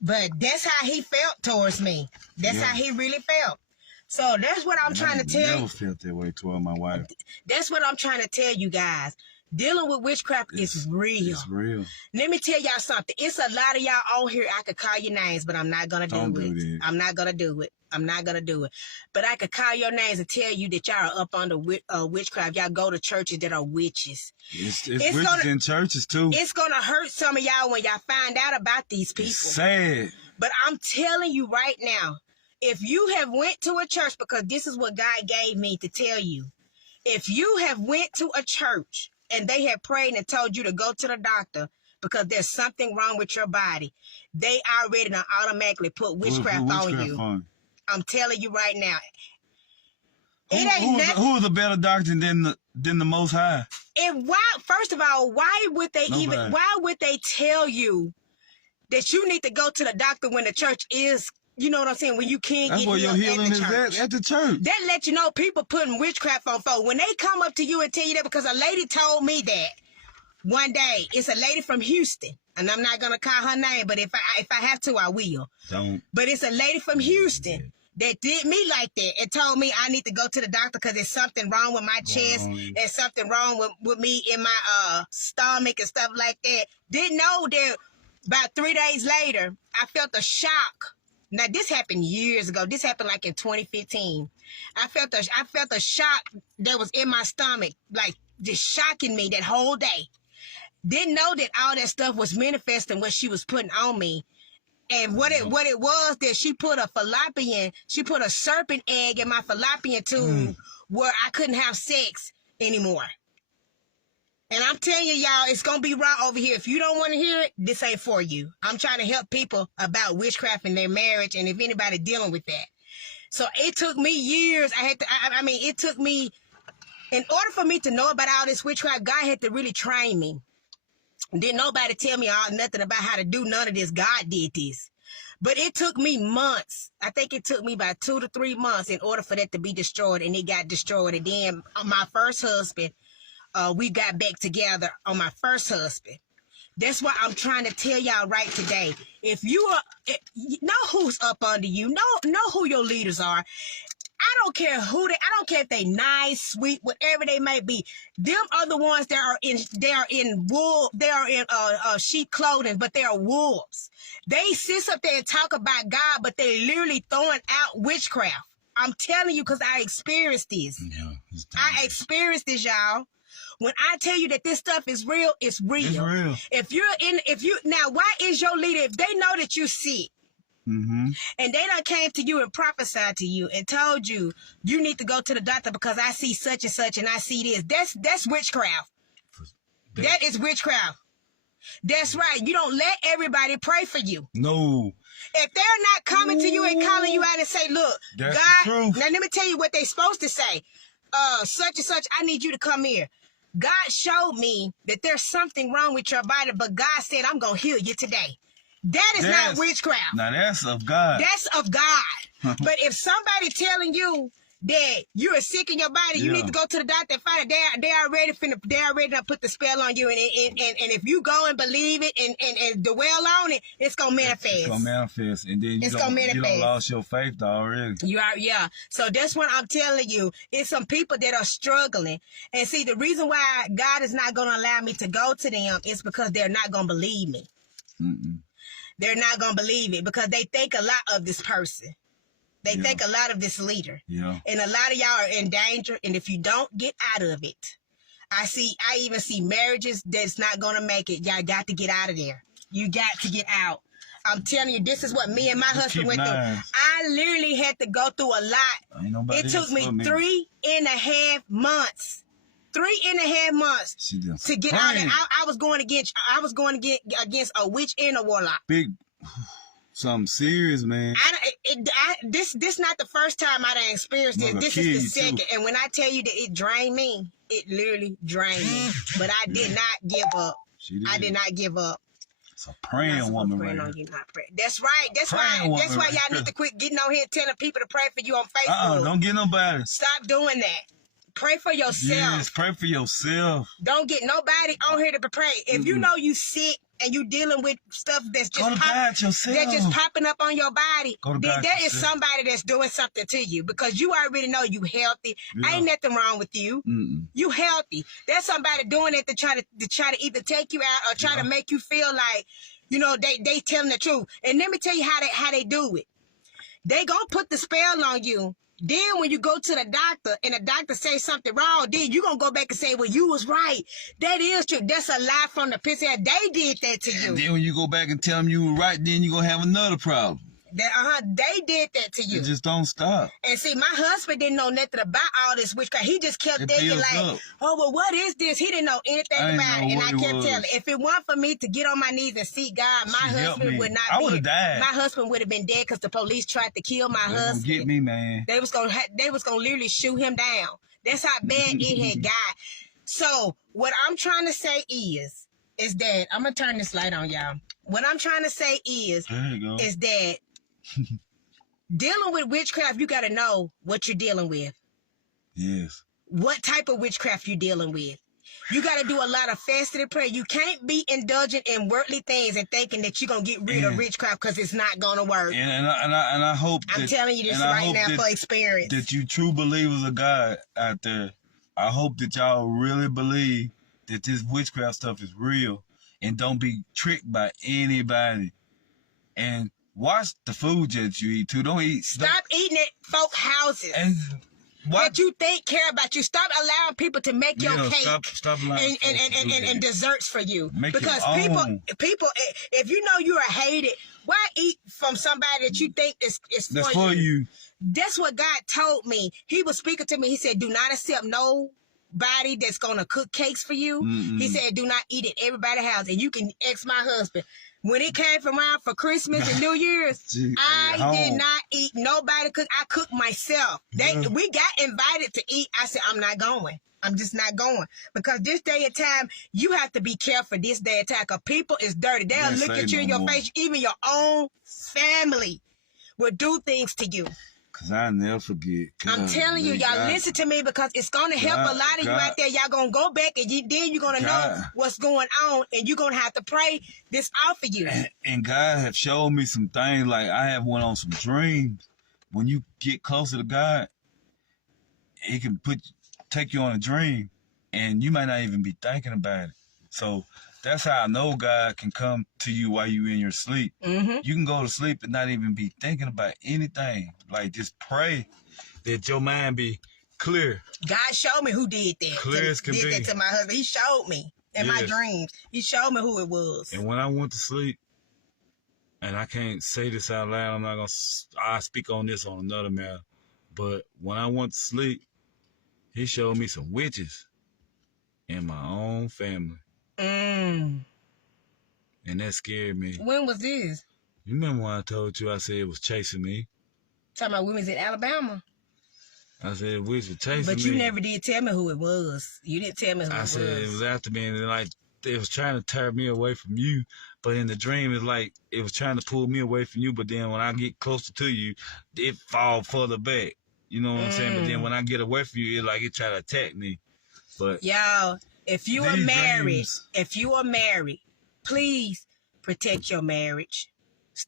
But that's how he felt towards me. That's how he really felt. So that's what I'm trying to tell you. I never felt that way toward my wife. That's what I'm trying to tell you guys. Dealing with witchcraft is real. It's real. Let me tell y'all something. It's a lot of y'all on here. I could call your names, but I'm not going to do it. I'm not going to do it. I'm not going to do it. But I could call your names and tell you that y'all are up under witchcraft. Y'all go to churches that are witches. It's witches in churches, too. It's going to hurt some of y'all when y'all find out about these people. It's sad. But I'm telling you right now, if you have went to a church, because this is what God gave me to tell you. If you have went to a church and they have prayed and told you to go to the doctor because there's something wrong with your body, they already done automatically put witchcraft on you. I'm telling you right now. Who is a better doctor than the Most High? And why? First of all, why would they Why would they tell you that you need to go to the doctor when the church is? You know what I'm saying? When you can't That's get where your healing is at the church. That let you know people putting witchcraft on folks. When they come up to you and tell you that, because a lady told me that one day. It's a lady from Houston, and I'm not gonna call her name, but if I have to, I will. Don't. But it's a lady from Houston that did me like that and told me I need to go to the doctor because there's something wrong with my chest and something wrong with me in my stomach and stuff like that. Didn't know that. About 3 days later, I felt a shock. Now, this happened years ago. This happened like in 2015. I felt a shock that was in my stomach, like just shocking me that whole day. Didn't know that all that stuff was manifesting what she was putting on me. And what it was that she put a serpent egg in my fallopian tube where I couldn't have sex anymore. And I'm telling you, y'all, it's going to be raw over here. If you don't want to hear it, this ain't for you. I'm trying to help people about witchcraft in their marriage and if anybody dealing with that. So it took me years. It took me, in order for me to know about all this witchcraft, God had to really train me. Didn't nobody tell me nothing about how to do none of this. God did this. But it took me months. I think it took me about 2 to 3 months in order for that to be destroyed, and it got destroyed. And then my first husband, we got back together on my first husband. That's why I'm trying to tell y'all right today. If you know who's up under you, know who your leaders are. I don't care I don't care if they nice, sweet, whatever they may be. Them are the ones that are in sheep clothing, but they are wolves. They sit up there and talk about God, but they literally throwing out witchcraft. I'm telling you, because I experienced this. Yeah, I experienced this, y'all. When I tell you that this stuff is real, it's real. It's real. Now, why is your leader, if they know that you're sick, and they done came to you and prophesied to you and told you, you need to go to the doctor because I see such and such and I see this. That's witchcraft. That is witchcraft. That's right. You don't let everybody pray for you. No. If they're not coming to you and calling you out and say, look, that's God, now let me tell you what they're supposed to say. Such and such, I need you to come here. God showed me that there's something wrong with your body, but God said, I'm going to heal you today. That's not witchcraft. Now that's of God. That's of God. But if somebody telling you that you're sick in your body, you need to go to the doctor and find it. They already to put the spell on you, and if you go and believe it and dwell on it, it's gonna manifest. It's gonna manifest, and then you don't lost your faith already. So that's what I'm telling you. It's some people that are struggling, and see the reason why God is not gonna allow me to go to them is because they're not gonna believe me. They're not gonna believe it because they think a lot of this person. They think a lot of this leader. Yeah. And a lot of y'all are in danger. And if you don't get out of it, I even see marriages that's not going to make it. Y'all got to get out of there. You got to get out. I'm telling you, this is what me and my husband went through. I literally had to go through a lot. It took me 3.5 months. 3.5 months to get out of it. I was going against a witch and a warlock. Something serious, man. This not the first time I done experienced this. This is the second. Too. And when I tell you that it drained me, it literally drained me. But I did not give up. I did not give up. It's a praying woman, right? That's right. That's why y'all need to quit getting on here and telling people to pray for you on Facebook. Don't get nobody. Stop doing that. Pray for yourself. Yes, pray for yourself. Don't get nobody on here to pray. If you know you sick and you dealing with stuff that's just popping up on your body, there is somebody that's doing something to you because you already know you healthy. Ain't nothing wrong with you. You healthy. There's somebody doing it to try to either take you out or try to make you feel like, they telling the truth. And let me tell you how they do it. They gonna put the spell on you. Then when you go to the doctor and the doctor says something wrong, then you going to go back and say, well, you was right. That is true. That's a lie from the pits. They did that to you. And then when you go back and tell them you were right, then you're going to have another problem. They did that to you. It just don't stop. And see, my husband didn't know nothing about all this witchcraft. He just kept thinking like, oh, well, what is this? He didn't know anything about it. And I kept telling, if it weren't for me to get on my knees and seek God, my husband would not I would have died. My husband would have been dead because the police tried to kill my husband. Get me, man. They was gonna literally shoot him down. That's how bad it had got. So what I'm trying to say is that I'm gonna turn this light on, y'all. What I'm trying to say is that dealing with witchcraft, you got to know what you're dealing with. Yes. What type of witchcraft you're dealing with. You got to do a lot of fasting and prayer. You can't be indulgent in worldly things and thinking that you're going to get rid of witchcraft because it's not going to work. And I hope I'm telling you this right now for experience. That you true believers of God out there, I hope that y'all really believe that this witchcraft stuff is real and don't be tricked by anybody. And watch the food that you eat too. Don't eat. Stop eating at folk houses. And what you think care about you. Stop allowing people to make your cake stop allowing and desserts for you. Because people, if you know you are hated, why eat from somebody that you think is for you? That's what God told me. He was speaking to me. He said, "Do not accept nobody that's gonna cook cakes for you." Mm-mm. He said, "Do not eat at everybody's house." And you can ask my husband. When it came from around for Christmas and New Year's, I did not eat nobody cook. I cooked myself. We got invited to eat. I said, I'm not going. I'm just not going. Because this day and time, you have to be careful this day and time. Because people is dirty. They'll look at you in your face. Even your own family will do things to you. Because I never forget. I'm telling you, y'all listen to me because it's going to help a lot of you out there. Y'all going to go back and then you're going to know what's going on and you're going to have to pray this off of you. And God have showed me some things. Like I have went on some dreams. When you get closer to God, He can take you on a dream and you might not even be thinking about it. So that's how I know God can come to you while you're in your sleep. Mm-hmm. You can go to sleep and not even be thinking about anything. Like, just pray that your mind be clear. God showed me who did that. Clear as can be. Did that to my husband. He showed me in my dreams. He showed me who it was. And when I went to sleep, and I can't say this out loud, I'll speak on this on another matter. But when I went to sleep, He showed me some witches in my own family. And that scared me. When was this? You remember when I told you I said it was chasing me? Talking about women's in Alabama? I said witch was chasing me. But you never did tell me who it was. You didn't tell me who it was. I said it was after me, and like it was trying to tear me away from you. But in the dream, it's like it was trying to pull me away from you. But then when I get closer to you, it fall further back. You know what I'm saying? But then when I get away from you, it try to attack me. But y'all, if you are married, please protect your marriage.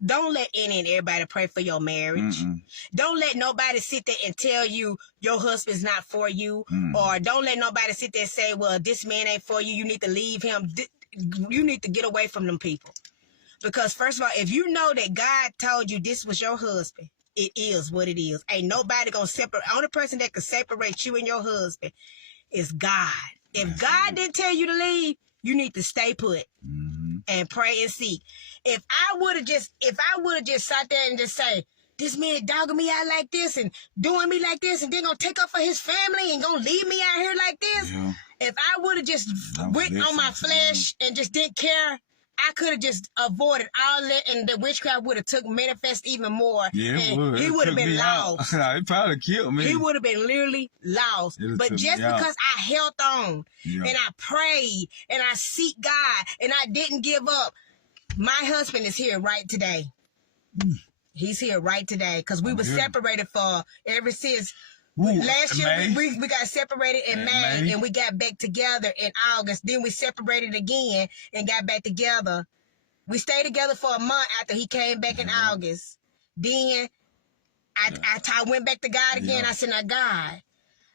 Don't let any and everybody pray for your marriage. Mm-mm. Don't let nobody sit there and tell you your husband's not for you. Or don't let nobody sit there and say, well, this man ain't for you. You need to leave him. You need to get away from them people. Because first of all, if you know that God told you this was your husband, it is what it is. Ain't nobody gonna separate. Only person that can separate you and your husband is God. If God didn't tell you to leave, you need to stay put and pray and seek. If I would have just sat there and just say, this man dogging me out like this and doing me like this and then gonna take up for his family and gonna leave me out here like this. Yeah. If I would have just went on my flesh and just didn't care, I could have just avoided all that, and the witchcraft would have took manifest even more. Yeah, he would have been lost. He probably killed me. He would have been literally lost. But just because I held on and I prayed and I seek God and I didn't give up, my husband is here right today. He's here right today because we were separated for ever since. Last year, we got separated in May, and we got back together in August. Then we separated again and got back together. We stayed together for a month after he came back in August. Then I went back to God again. I said, now, God,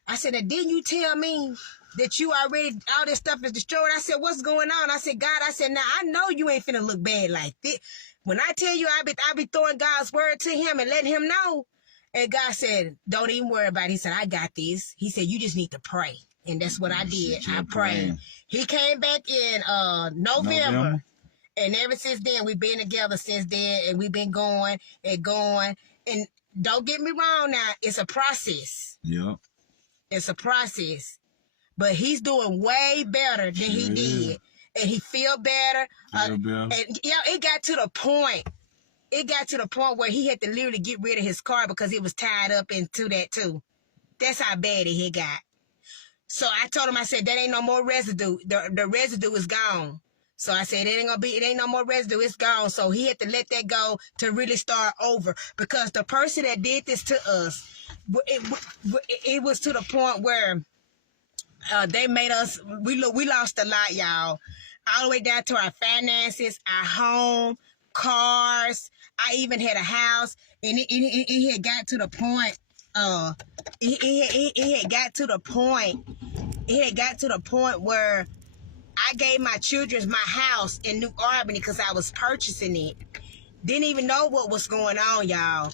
I said, now, didn't you tell me that you already, all this stuff is destroyed? I said, what's going on? I said, God, I said, now, I know you ain't finna look bad like this. When I tell you I be throwing God's word to him and letting him know. And God said, don't even worry about it. He said, I got this. He said, you just need to pray. And that's what I did. I prayed. He came back in November. And ever since then, we've been together since then, and we've been going and going. And don't get me wrong now, it's a process. Yeah. It's a process. But he's doing way better than he did. And he feel better. And it got to the point. It got to the point where he had to literally get rid of his car because it was tied up into that too. That's how bad it had got. So I told him, I said, that ain't no more residue. The residue is gone. So I said, it ain't no more residue. It's gone. So he had to let that go to really start over. Because the person that did this to us, it was to the point where they made us, we lost a lot, y'all. All the way down to our finances, our home, cars. I even had a house. And it had got to the point, it had got to the point where I gave my children my house in New Albany because I was purchasing it. Didn't even know what was going on, y'all.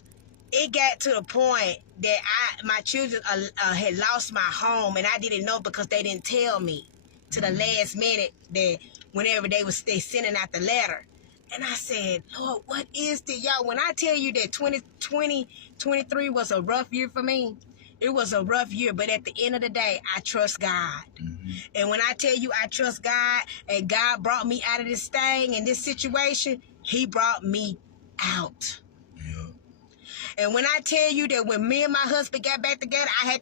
It got to the point that my children had lost my home, and I didn't know because they didn't tell me to the last minute that whenever they sending out the letter. And I said, Lord, what is this, y'all? When I tell you that 2023 was a rough year for me, it was a rough year, but at the end of the day, I trust God. Mm-hmm. And when I tell you I trust God, and God brought me out of this thing and this situation, he brought me out. Yeah. And when I tell you that when me and my husband got back together, I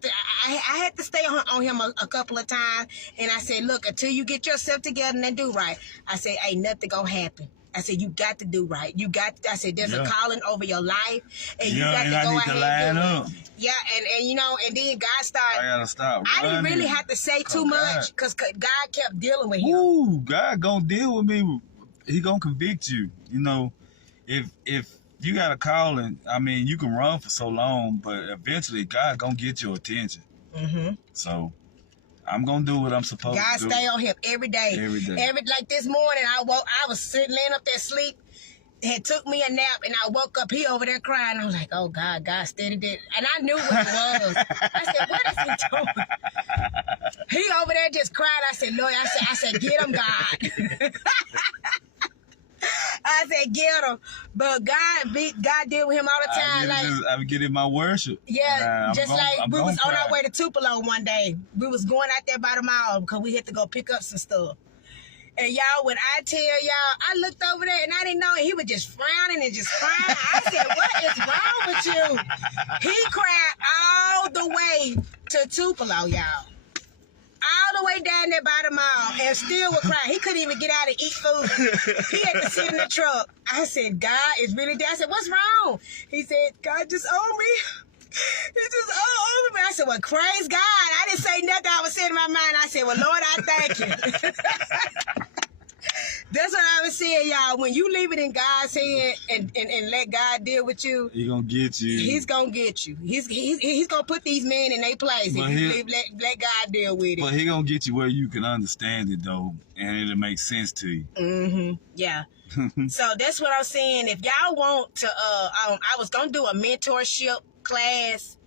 had to stay on him a couple of times. And I said, look, until you get yourself together and do right, I said, ain't nothing gonna happen. I said, you got to do right. I said, there's a calling over your life, and you got to go ahead and do it. Yeah, and then God started. I gotta stop. I didn't really have to say too much because God kept dealing with him. Ooh, God gonna deal with me. He gonna convict you. If you got a calling, I mean, you can run for so long, but eventually God gonna get your attention. Mm-hmm. So I'm gonna do what I'm supposed to do. God stay on him every day. Like this morning, I was laying up there asleep. Had took me a nap, and I woke up. He over there crying. I was like, "Oh God, God steady did," and I knew what it was. I said, "What is he doing?" He over there just cried. I said, "Lord," I said, "Get him, God." I said, "Get him," but God deal with him all the time. I'm getting my worship. Yeah, we was on our way to Tupelo one day. We was going out there by the mall because we had to go pick up some stuff. And y'all, when I tell y'all, I looked over there and I didn't know, he was just frowning and just crying. I said, what is wrong with you? He cried all the way to Tupelo, y'all. All the way down there by the mall and still was crying. He couldn't even get out and eat food. He had to sit in the truck. I said, God is really there. I said, what's wrong? He said, God just owed me. He just owed me. I said, well, praise God. I didn't say nothing. I was saying in my mind. I said, well, Lord, I thank you. That's what I was saying, y'all. When you leave it in God's hand and let God deal with you, He gonna get you. He's gonna get you. He's gonna put these men in their place. But if you let God deal with it. But He gonna get you where you can understand it though, and it'll make sense to you. Mm-hmm. Yeah. So that's what I'm saying. If y'all want to, I was gonna do a mentorship class,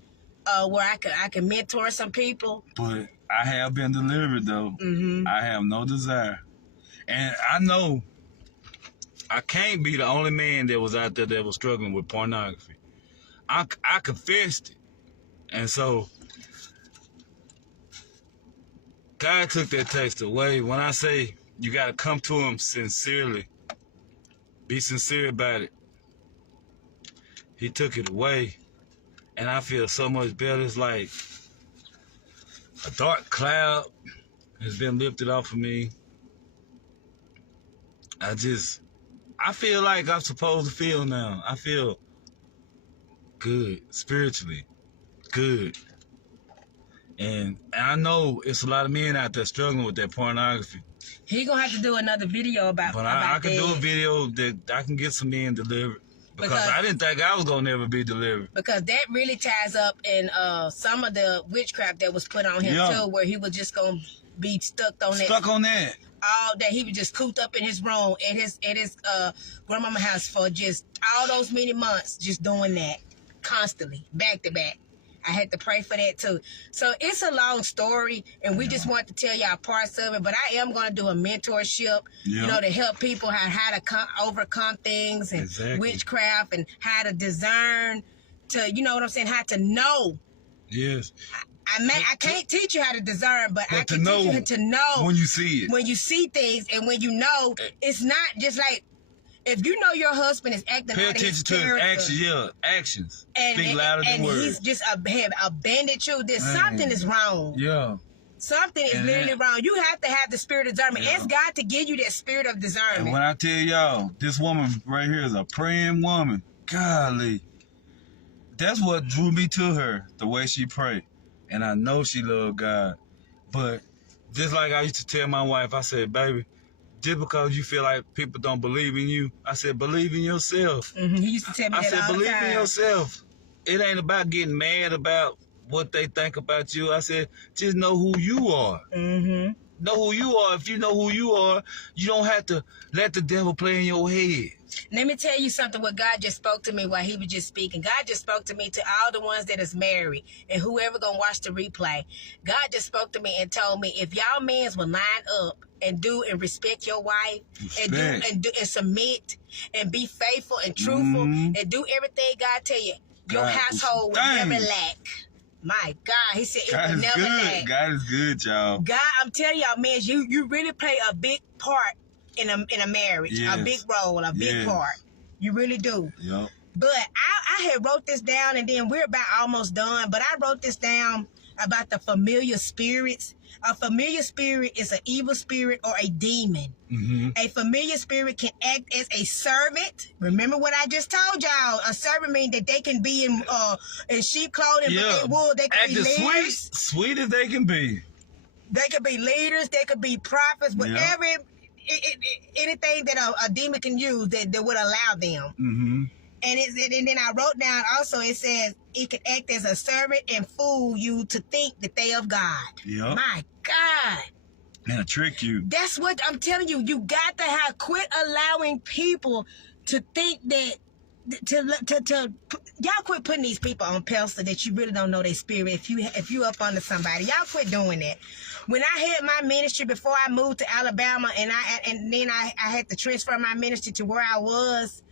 where I can mentor some people. But I have been delivered though. Mm-hmm. I have no desire. And I know I can't be the only man that was out there that was struggling with pornography. I confessed it. And so God took that taste away. When I say you got to come to him sincerely, be sincere about it, he took it away. And I feel so much better. It's like a dark cloud has been lifted off of me. I feel like I'm supposed to feel now. I feel good, spiritually, good. And I know it's a lot of men out there struggling with that pornography. He gonna have to do another video about that. But I can do a video that I can get some men delivered. Because I didn't think I was gonna never be delivered. Because that really ties up in some of the witchcraft that was put on him too, where he was just gonna be stuck on that. All day he was just cooped up in his room at his grandmama house for just all those many months, just doing that constantly, back to back. I had to pray for that too. So it's a long story, and we just want to tell y'all parts of it. But I am going to do a mentorship, you know, to help people how to overcome things and witchcraft and how to discern, to, you know what I'm saying, how to know. Yes. I can't teach you how to discern, but I can teach you to know when you see it. When you see things, and when you know, it's not just like, if you know your husband is acting pay out of his attention to his character, actions. Speak louder than words. And he's just abandoned you, then something is wrong. Yeah. Something is literally wrong. You have to have the spirit of discernment. Ask God to give you that spirit of discernment. And when I tell y'all, this woman right here is a praying woman. Golly. That's what drew me to her, the way she prayed. And I know she loved God. But just like I used to tell my wife, I said, baby, just because you feel like people don't believe in you, I said, believe in yourself. He used to tell me that all the time. I said, believe in yourself. It ain't about getting mad about what they think about you. I said, just know who you are. Know who you are. If you know who you are, you don't have to let the devil play in your head. Let me tell you something, what God just spoke to me while he was just speaking. God just spoke to me, to all the ones that is married and whoever gonna watch the replay. God just spoke to me and told me, if y'all mans will line up and do and respect your wife and submit and be faithful and truthful and do everything God tell you, your household will never lack. My God, he said it will never lack. God is good, y'all. God, I'm telling y'all, man, you really play a big part in a marriage, a big role, a big part. You really do. Yep. But I had wrote this down, and then we're about almost done, but I wrote this down about the familiar spirits. A familiar spirit is an evil spirit or a demon. A familiar spirit can act as a servant. Remember what I just told y'all. A servant means that they can be in sheep clothing, but they wool. They can be leaders. Sweet as they can be. They could be leaders. They could be prophets. Whatever, anything that a demon can use that would allow them. And then I wrote down also, it says it can act as a servant and fool you to think that they of God. My God. And trick you. That's what I'm telling you. You got to quit allowing people to think that, y'all quit putting these people on pedestal that you really don't know their spirit. If you up under somebody, y'all quit doing that. When I had my ministry before I moved to Alabama, and then I had to transfer my ministry to where I was,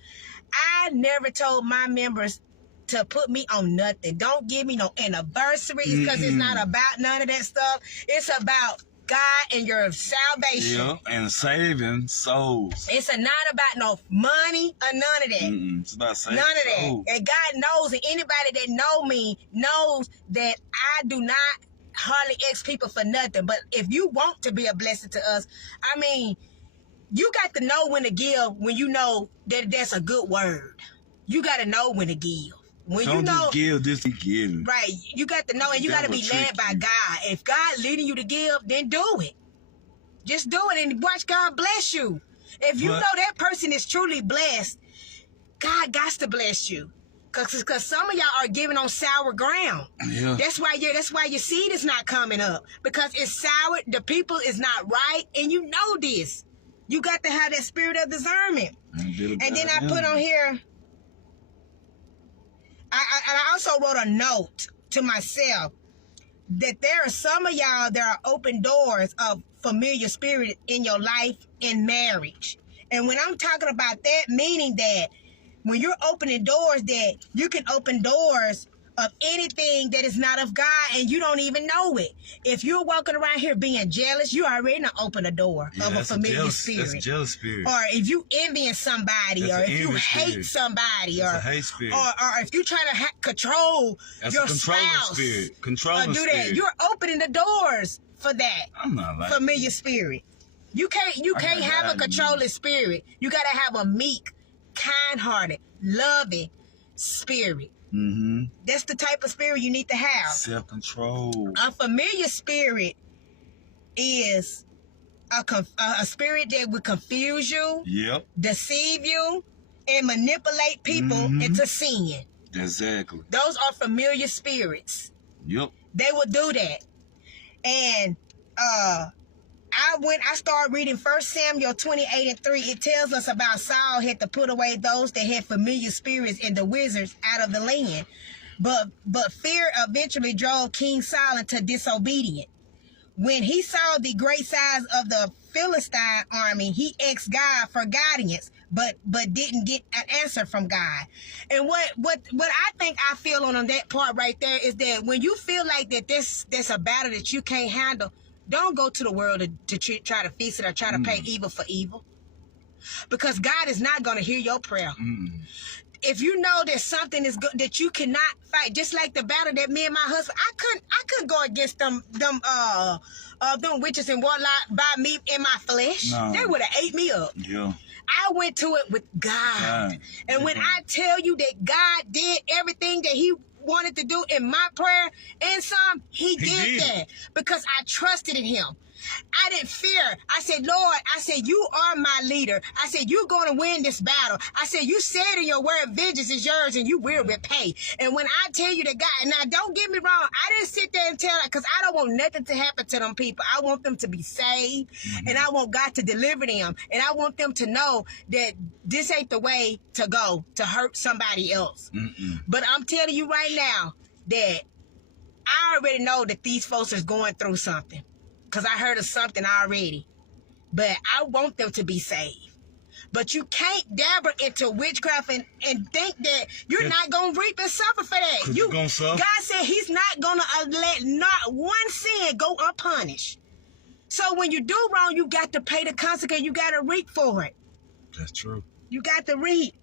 I never told my members to put me on nothing. Don't give me no anniversaries, because it's not about none of that stuff. It's about God and your salvation. Yeah, and saving souls. It's not about no money or none of that. It's about saving none of that. souls. And God knows, and anybody that know me knows that I do not hardly ask people for nothing. But if you want to be a blessing to us, I mean, you got to know when to give, when you know that that's a good word. You got to know when to give. When don't you know, just give, just be giving. Right. You got to know, and you got to be led by God. If God leading you to give, then do it. Just do it and watch God bless you. If you know that person is truly blessed, God got to bless you. Cause some of y'all are giving on sour ground. Yeah. That's why your seed is not coming up, because it's sour. The people is not right, and you know this. You got to have that spirit of discernment. And then I put on here, I also wrote a note to myself that there are some of y'all that are open doors of familiar spirit in your life in marriage. And when I'm talking about that, meaning that when you're opening doors, that you can open doors of anything that is not of God, and you don't even know it. If you're walking around here being jealous, you already done opened a door of a familiar spirit. That's a jealous spirit. Or if you envying somebody, or if you hate somebody, or a hate spirit. Or if you're trying to control your spouse, controlling do that. spirit. You're opening the doors for that. I'm not like familiar spirit. You can't have a controlling spirit. You gotta have a meek, kind-hearted, loving spirit. That's the type of spirit you need to have. Self-control. A familiar spirit is a spirit that will confuse you, deceive you, and manipulate people into sin. Exactly. Those are familiar spirits. Yep. They will do that. And I started reading 1 Samuel 28:3. It tells us about Saul had to put away those that had familiar spirits and the wizards out of the land. But fear eventually drove King Saul into disobedience. When he saw the great size of the Philistine army, he asked God for guidance, but didn't get an answer from God. And what I think I feel on that part right there is that when you feel like that there's a battle that you can't handle, don't go to the world to try to fix it or try to pay evil for evil. Because God is not going to hear your prayer. If you know that something is good that you cannot fight, just like the battle that me and my husband, I couldn't go against them witches and warlock by me in my flesh. No. They would have ate me up. Yeah. I went to it with God. And when I tell you that God did everything that he wanted to do in my prayer and some, he did that because I trusted in him. I didn't fear. I said, Lord, I said, you are my leader. I said, you're going to win this battle. I said, you said in your word, vengeance is yours and you will repay. And when I tell you that God, now don't get me wrong, I didn't sit there and tell, because I don't want nothing to happen to them people. I want them to be saved and I want God to deliver them. And I want them to know that this ain't the way to go to hurt somebody else. But I'm telling you right now that I already know that these folks is going through something. Because I heard of something already. But I want them to be saved. But you can't dabble into witchcraft and think that you're not going to reap and suffer for that. You're going to suffer. God said he's not going to let not one sin go unpunished. So when you do wrong, you got to pay the consequence. You got to reap for it. That's true. You got to reap.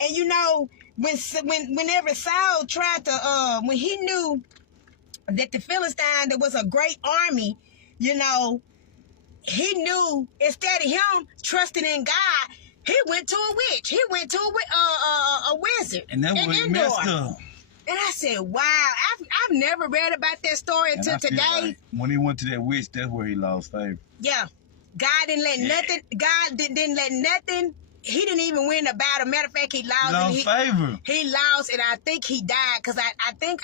And you know, whenever Saul tried to, when he knew that the Philistine, there was a great army, you know, he knew instead of him trusting in God, he went to a witch. He went to a wizard. And that was messed up. And I said, wow, I've never read about that story until today. Like when he went to that witch, that's where he lost favor. Yeah. God didn't let nothing, God didn't let nothing. He didn't even win the battle. Matter of fact, he lost. Favor. He lost, and I think he died because I think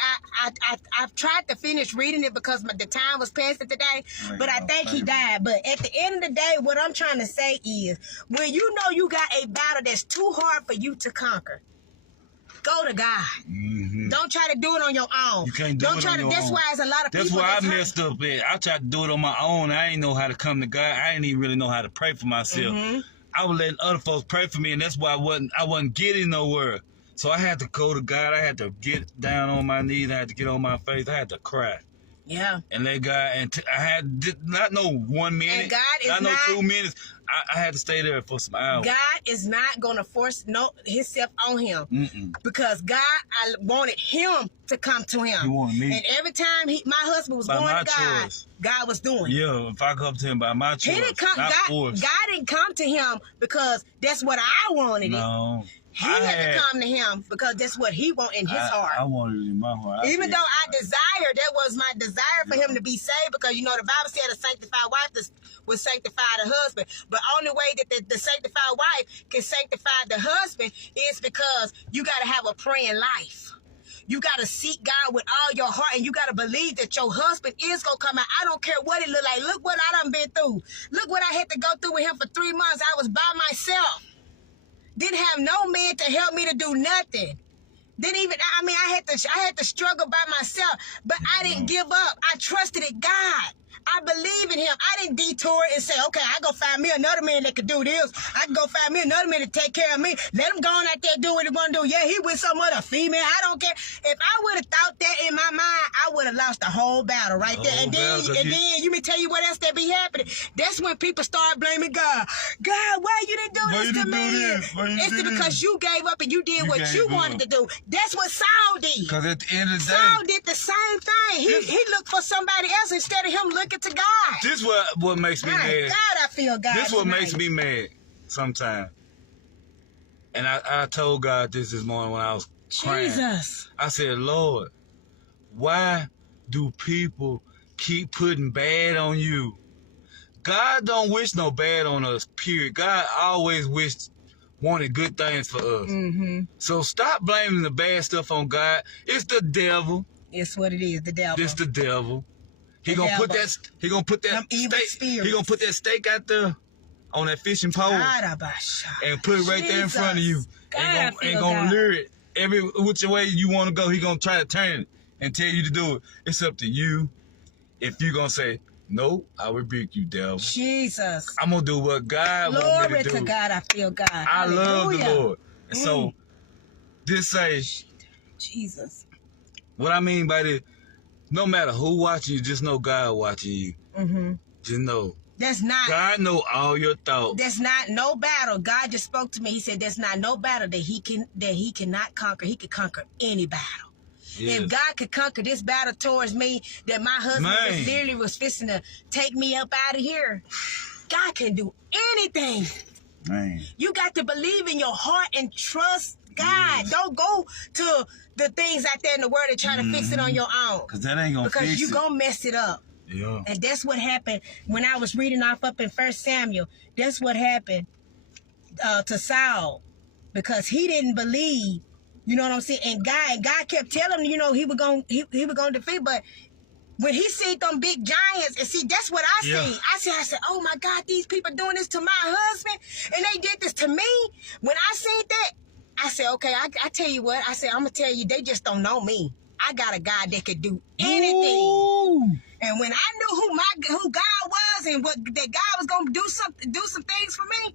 I've tried to finish reading it because the time was past it today, but I think he died. But at the end of the day, what I'm trying to say is, when you know you got a battle that's too hard for you to conquer, go to God. Don't try to do it on your own. You can't do it on your own. That's why it's a lot of people. That's why I messed up at. I tried to do it on my own. I ain't know how to come to God. I didn't even really know how to pray for myself. I was letting other folks pray for me, and that's why I wasn't getting nowhere. So I had to go to God. I had to get down on my knees. I had to get on my face. I had to cry. Yeah. And let God, I had not no 1 minute. And God is not 2 minutes. I had to stay there for some hours. God is not going to force himself on him. Because God, I wanted him to come to him. He wanted me. And every time my husband was going to God, God was doing it. Yeah, if I come to him by my choice, not forced. God didn't come to him because that's what I wanted. No. He had to come to him because that's what he wanted in his heart. I wanted it in my heart. Even though I desired, that was my desire for him to be saved, because you know the Bible said a sanctified wife would sanctify the husband. But only way that the sanctified wife can sanctify the husband is because you got to have a praying life. You got to seek God with all your heart, and you got to believe that your husband is going to come out. I don't care what it look like. Look what I done been through. Look what I had to go through with him for 3 months. I was by myself. Didn't have no man to help me to do nothing. I had to struggle by myself, but I didn't give up. I trusted in God. I believe in him. I didn't detour and say, okay, I go find me another man that could do this. I can go find me another man to take care of me. Let him go on out there do what he want to do. Yeah, he with some other female. I don't care. If I would have thought that in my mind, I would have lost the whole battle right there. And then you may tell you what else that be happening. That's when people start blaming God. God, why you didn't do this to me? It's because you gave up and you did what you wanted to do. That's what Saul did. Because at the end of the day, Saul did the same thing. He looked for somebody else instead of him looking to God. This what makes me mad. God, I feel God. This what makes me mad sometimes. And I told God this morning when I was crying. Jesus. I said, Lord, why do people keep putting bad on you? God don't wish no bad on us, period. God always wanted good things for us. So stop blaming the bad stuff on God. It's the devil. It's what it is, the devil. It's the devil. He gonna put that steak. He gonna put that steak out there on that fishing pole and put it right there in front of you. Ain't gonna lure it every which way you want to go, he gonna try to turn it and tell you to do it. It's up to you. If you gonna say, no, I rebuke you, devil. Jesus. I'm gonna do what God wants me Glory to do. to God, I feel God. I love the Lord. And so, this say, Jesus. what I mean by this, no matter who watching you, just know God watching you. Mm-hmm. Just know. That's not. God know all your thoughts. There's not no battle. God just spoke to me. He said there's not no battle that he cannot conquer. He can conquer any battle. Yes. If God could conquer this battle towards me, that my husband literally was fixing to take me up out of here, God can do anything. Man. You got to believe in your heart and trust God. Yes. Don't go to the things out there in the world and try to fix it on your own. Because that ain't going to fix it. Because you're going to mess it up. Yeah. And that's what happened when I was reading off up in 1 Samuel. That's what happened to Saul. Because he didn't believe, you know what I'm saying? And God kept telling him, you know, he was going to defeat. But when he seen them big giants, and see, that's what I seen. I said, oh my God, these people doing this to my husband, and they did this to me. When I seen that, I said, okay, I tell you what. I said, I'm going to tell you, they just don't know me. I got a God that could do anything. Ooh. And when I knew who God was and that God was going to do some things for me,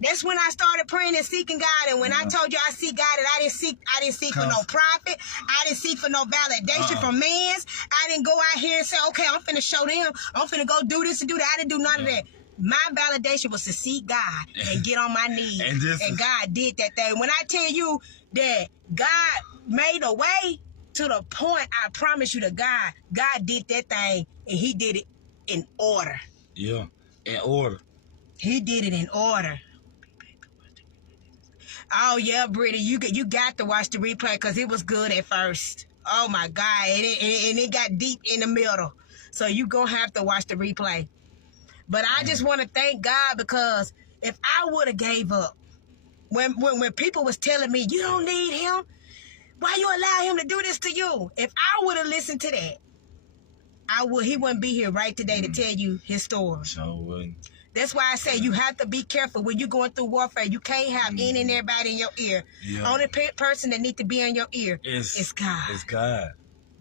that's when I started praying and seeking God. And when I told you I seek God, and I didn't seek for no profit. I didn't seek for no validation from men's. I didn't go out here and say, okay, I'm finna show them. I'm finna go do this and do that. I didn't do none of that. My validation was to seek God and get on my knees. And God did that thing. When I tell you that God made a way to the point, I promise you to God did that thing, and he did it in order. Yeah, in order. He did it in order. Oh yeah, Brittany, you got to watch the replay because it was good at first. Oh my God, and it got deep in the middle. So you gonna have to watch the replay. But I just want to thank God, because if I would have gave up, when people was telling me you don't need him, why you allow him to do this to you? If I would have listened to that, he wouldn't be here right today to tell you his story. So wouldn't. That's why I say you have to be careful when you're going through warfare. You can't have any and everybody in your ear. Yeah. Only person that need to be in your ear is God. It's God.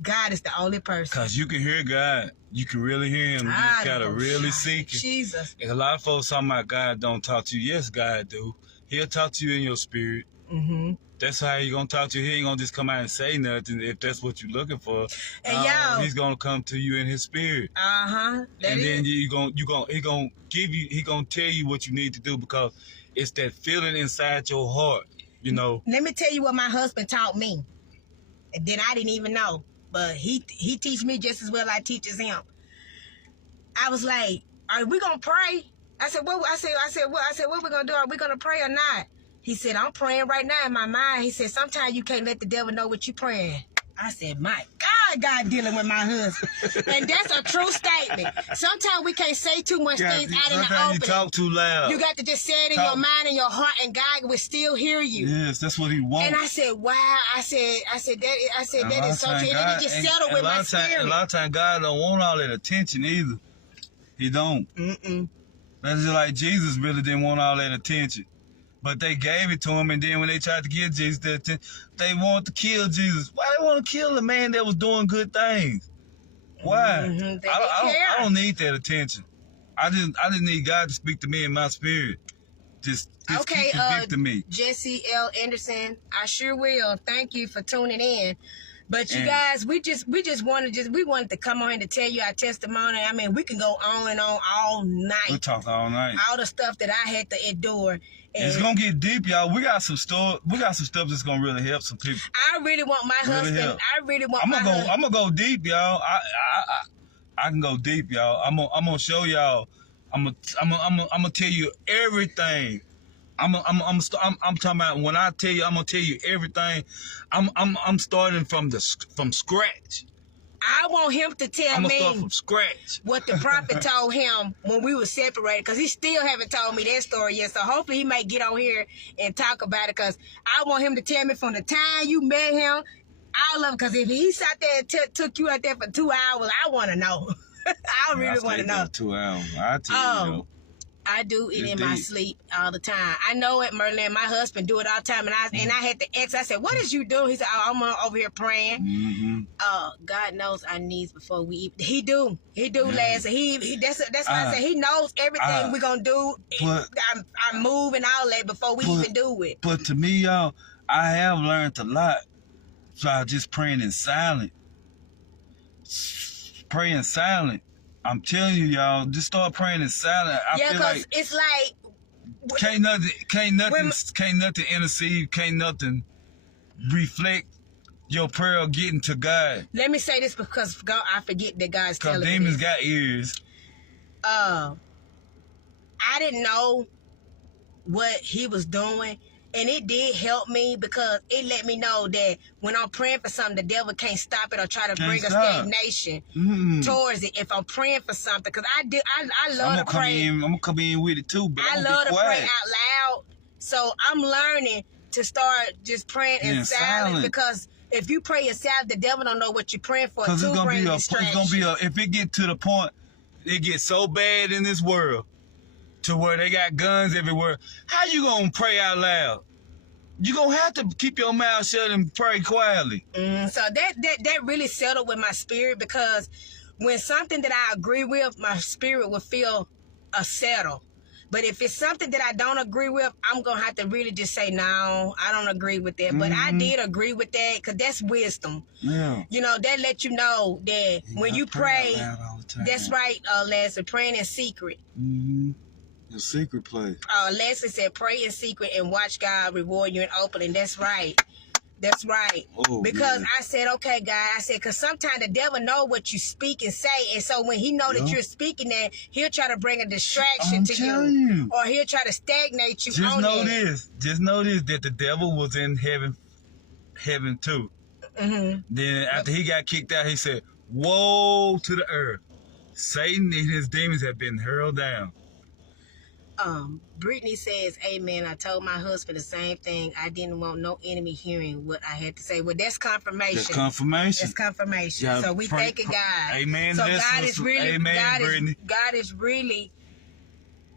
God is the only person. Because you can hear God. You can really hear him. You just got to really seek him. Jesus. And a lot of folks talking about God don't talk to you. Yes, God do. He'll talk to you in your spirit. Mm-hmm. That's how he gonna talk to you. He ain't gonna just come out and say nothing if that's what you're looking for. And he's gonna come to you in his spirit. And then he gonna tell you what you need to do, because it's that feeling inside your heart, you know. Let me tell you what my husband taught me, and then I didn't even know, but he teach me just as well I teaches him. I was like, "Are we gonna pray?" I said, "What?" I said, "What we gonna do? Are we gonna pray or not?" He said, "I'm praying right now in my mind." He said, "Sometimes you can't let the devil know what you're praying." I said, "My God dealing with my husband." And that's a true statement. Sometimes we can't say too much things out in the open. Sometimes you talk too loud. You got to just say it in your mind and your heart, and God will still hear you. Yes, that's what he wants. And I said, "Wow." I said that is so true. And it just settled with my spirit. A lot of times God don't want all that attention either. He don't. That's just like Jesus really didn't want all that attention. But they gave it to him, and then when they tried to give Jesus that attention, they wanted to kill Jesus. Why they want to kill a man that was doing good things? Why? I don't need that attention. I just need God to speak to me in my spirit. Just speak to me. Jesse L. Anderson, I sure will. Thank you for tuning in. But you guys, we wanted to come on here to tell you our testimony. I mean, we can go on and on all night. We'll talk all night. All the stuff that I had to endure. And it's gonna get deep, y'all. We got some stuff that's gonna really help some people. I really want my husband. I'm gonna go deep, y'all. I can go deep, y'all. I'm gonna show y'all. I'm gonna tell you everything. I'm talking about when I tell you, I'm gonna tell you everything. I'm starting from scratch. I want him to tell me start from scratch what the prophet told him when we were separated, because he still haven't told me that story yet. So hopefully he might get on here and talk about it, because I want him to tell me from the time you met him. I love, because if he sat there and took you out there for 2 hours, I want to know. I really want to know. 2 hours. I tell you. I do it It's in my deep. sleep all the time. I know it, Merlin. My husband do it all the time, and I had to ask. I said, "What is you doing?" He said, "Oh, I'm over here praying." Mm-hmm. God knows our needs before we eat. He do, Yeah. Lance. That's why I say he knows everything we gonna do. But- I move and all that before we even do it. But to me, y'all, I have learned a lot by just praying in silence. Praying silent. I'm telling you, y'all, just start praying in silence. I Yeah, feel cause like it's like can't nothing intercede, can't nothing reflect your prayer getting to God. let me say this because God, I forget that God's Cause telling me demons this. got ears. I didn't know what he was doing, and it did help me because it let me know that when I'm praying for something, the devil can't stop it or try to Can't bring stop. a stagnation towards it. If I'm praying for something, because I love to pray. I'm gonna come in with it too, but I I'm love gonna be to quiet. pray out loud, so I'm learning to start just praying in silence because if you pray yourself, the devil don't know what you're praying for. Cause To it's gonna bring be distraction. if it get to the point, it gets so bad in this world to where they got guns everywhere. How you gonna pray out loud? You gonna have to keep your mouth shut and pray quietly. So that really settled with my spirit because when something that I agree with, my spirit will feel settled. But if it's something that I don't agree with, I'm going to have to really just say, no, I don't agree with that. But I did agree with that because that's wisdom. Yeah. You know, that let you know that when you pray, out loud all the time. that's right, Leslie, praying in secret. Mm-hmm. The secret place. Leslie said, pray in secret and watch God reward you in open. And that's right. That's right. Oh, because yeah. I said, okay, God, I said, because sometimes the devil know what you speak and say. And so when he know that you're speaking that, he'll try to bring a distraction to you. Or he'll try to stagnate you Just on know it. this. Just know this, that the devil was in heaven too. Mm-hmm. Then after he got kicked out, he said, woe to the earth. Satan and his demons have been hurled down. Brittany says, amen. I told my husband the same thing. I didn't want no enemy hearing what I had to say. Well, that's confirmation. That's confirmation. That's confirmation. Yeah, so we thanking God. Amen. So God is really, amen, God is really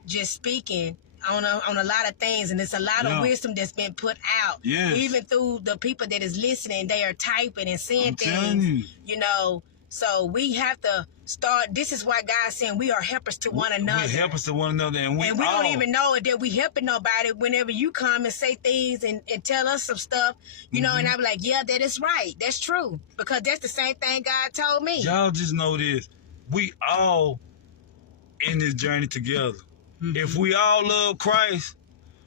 just speaking on a lot of things, and it's a lot of wisdom that's been put out. Yes. Even through the people that is listening, they are typing and saying telling things. You know. So we have to start. This is why God's saying we are helpers to one another. We help us to one another, and we don't even know that we helping nobody. Whenever you come and say things and tell us some stuff, you know, and I'm like, yeah, that is right. That's true. Because that's the same thing God told me. Y'all just know this. We all in this journey together. If we all love Christ,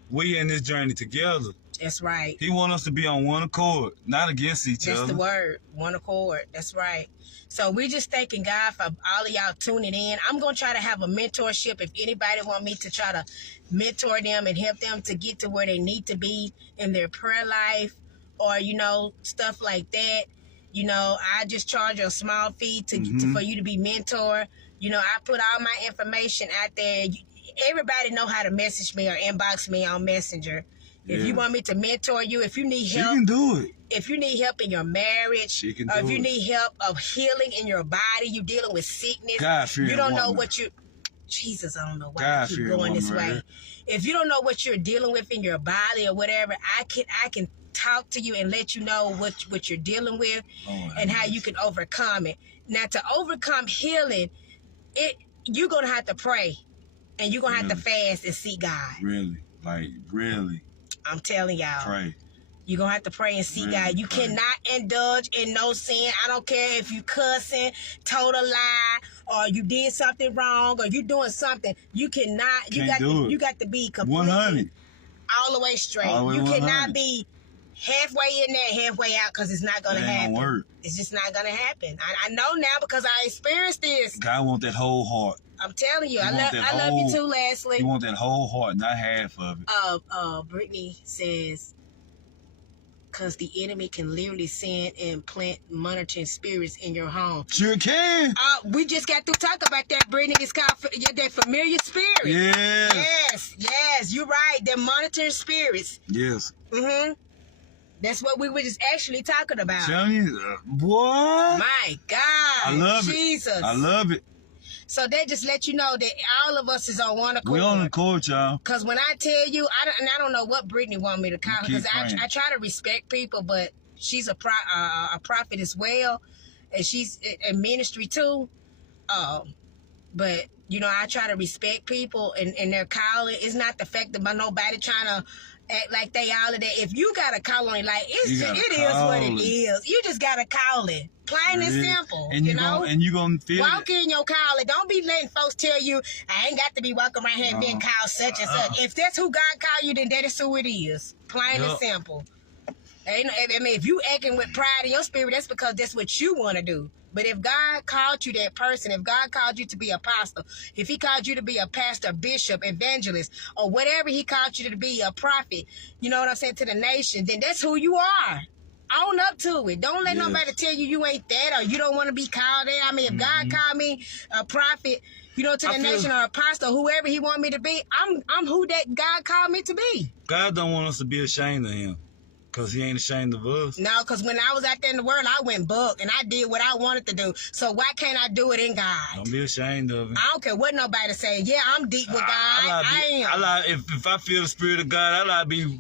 we in this journey together. That's right. He want us to be on one accord, not against each other. That's the word, one accord. That's right. So we just thanking God for all of y'all tuning in. I'm going to try to have a mentorship. If anybody want me to try to mentor them and help them to get to where they need to be in their prayer life or, you know, stuff like that. You know, I just charge a small fee for you to be mentor. You know, I put all my information out there. Everybody know how to message me or inbox me on Messenger. If you want me to mentor you, if you need help. She can do it. If you need help in your marriage, she can or do if you it. need help of healing in your body, you dealing with sickness. God-fearing you don't know woman. what you... Jesus, I don't know why I keep God-fearing going this woman, way. right? If you don't know what you're dealing with in your body or whatever, I can talk to you and let you know what you're dealing with and how you can overcome it. Now, to overcome healing, you're going to have to pray and you're going to have to fast and seek God. Really? Like, really? I'm telling y'all. Pray. You're going to have to pray and see God. You cannot indulge in no sin. I don't care if you cussing, told a lie, or you did something wrong, or you doing something. You cannot. You got to be completely 100. all the way straight. All the way you 100. cannot be halfway in there, halfway out, because it's not going to happen. Gonna work. It's just not going to happen. I know now because I experienced this. God want that whole heart. I'm telling you. I love you too, Leslie. You want that whole heart, not half of it. Brittany says, because the enemy can literally send and plant monitoring spirits in your home. Sure can. We just got to talk about that, Brittany. It's called that familiar spirit. Yes, you're right. They're monitoring spirits. Yes. That's what we were just actually talking about. Tell you, what? My God. I love Jesus. it. I love it. So that just let you know that all of us is on one accord. We on the court, y'all. Because when I tell you, I don't know what Brittany want me to call her, because I try to respect people, but she's a prophet as well, and she's in ministry too. But you know, I try to respect people and their calling. It's not the fact that nobody trying to act like they all of that. If you got a calling, like it is what it is. You just gotta call it, plain and simple. And you know, and you gonna feel walk in your calling. Don't be letting folks tell you I ain't got to be walking around here and being called such and such. If that's who God called you, then that is who it is, plain and simple. I mean, if you acting with pride in your spirit, that's because that's what you want to do. But if God called you that person, if God called you to be an apostle, if he called you to be a pastor, bishop, evangelist, or whatever he called you to be, a prophet, you know what I'm saying, to the nation, then that's who you are. Own up to it. Don't let nobody tell you you ain't that or you don't want to be called that. I mean, if God called me a prophet, you know, to the nation, or apostle, whoever he want me to be, I'm who that God called me to be. God don't want us to be ashamed of him. Because he ain't ashamed of us. No, because when I was out there in the world, I went buck and I did what I wanted to do. So why can't I do it in God? Don't be ashamed of it. I don't care what nobody say. Yeah, I'm deep with God. I am. If I feel the spirit of God, I like be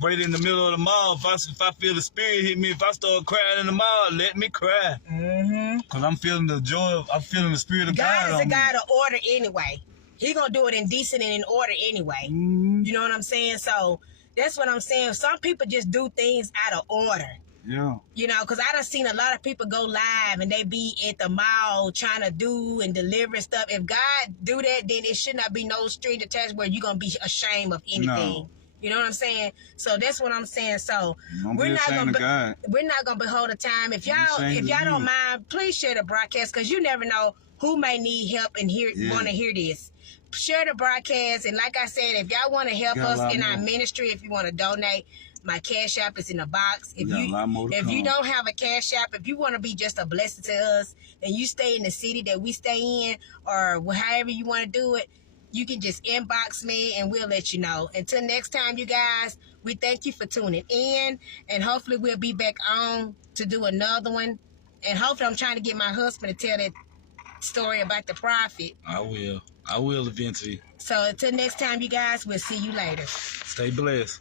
right in the middle of the mall. If I feel the spirit hit me, if I start crying in the mall, let me cry. Because I'm feeling the joy. I'm feeling the spirit of God. God is a God of order anyway. He going to do it in decent and in order anyway. You know what I'm saying? So that's what I'm saying. Some people just do things out of order. Yeah. You know, because I done seen a lot of people go live and they be at the mall trying to do and deliver stuff. If God do that, then it should not be no string attached where you're going to be ashamed of anything. No. You know what I'm saying? So that's what I'm saying. So we're not gonna behold the time. If y'all don't mind, please share the broadcast, because you never know who may need help and want to hear this. Share the broadcast, and like I said, if y'all want to help us in our ministry, if you want to donate, my Cash App is in the box. If you don't have a Cash App, if you want to be just a blessing to us, and you stay in the city that we stay in, or however you want to do it, you can just inbox me and we'll let you know. Until next time, you guys, we thank you for tuning in, and hopefully we'll be back on to do another one. And hopefully I'm trying to get my husband to tell that story about the prophet. I will eventually. So until next time, you guys, we'll see you later. Stay blessed.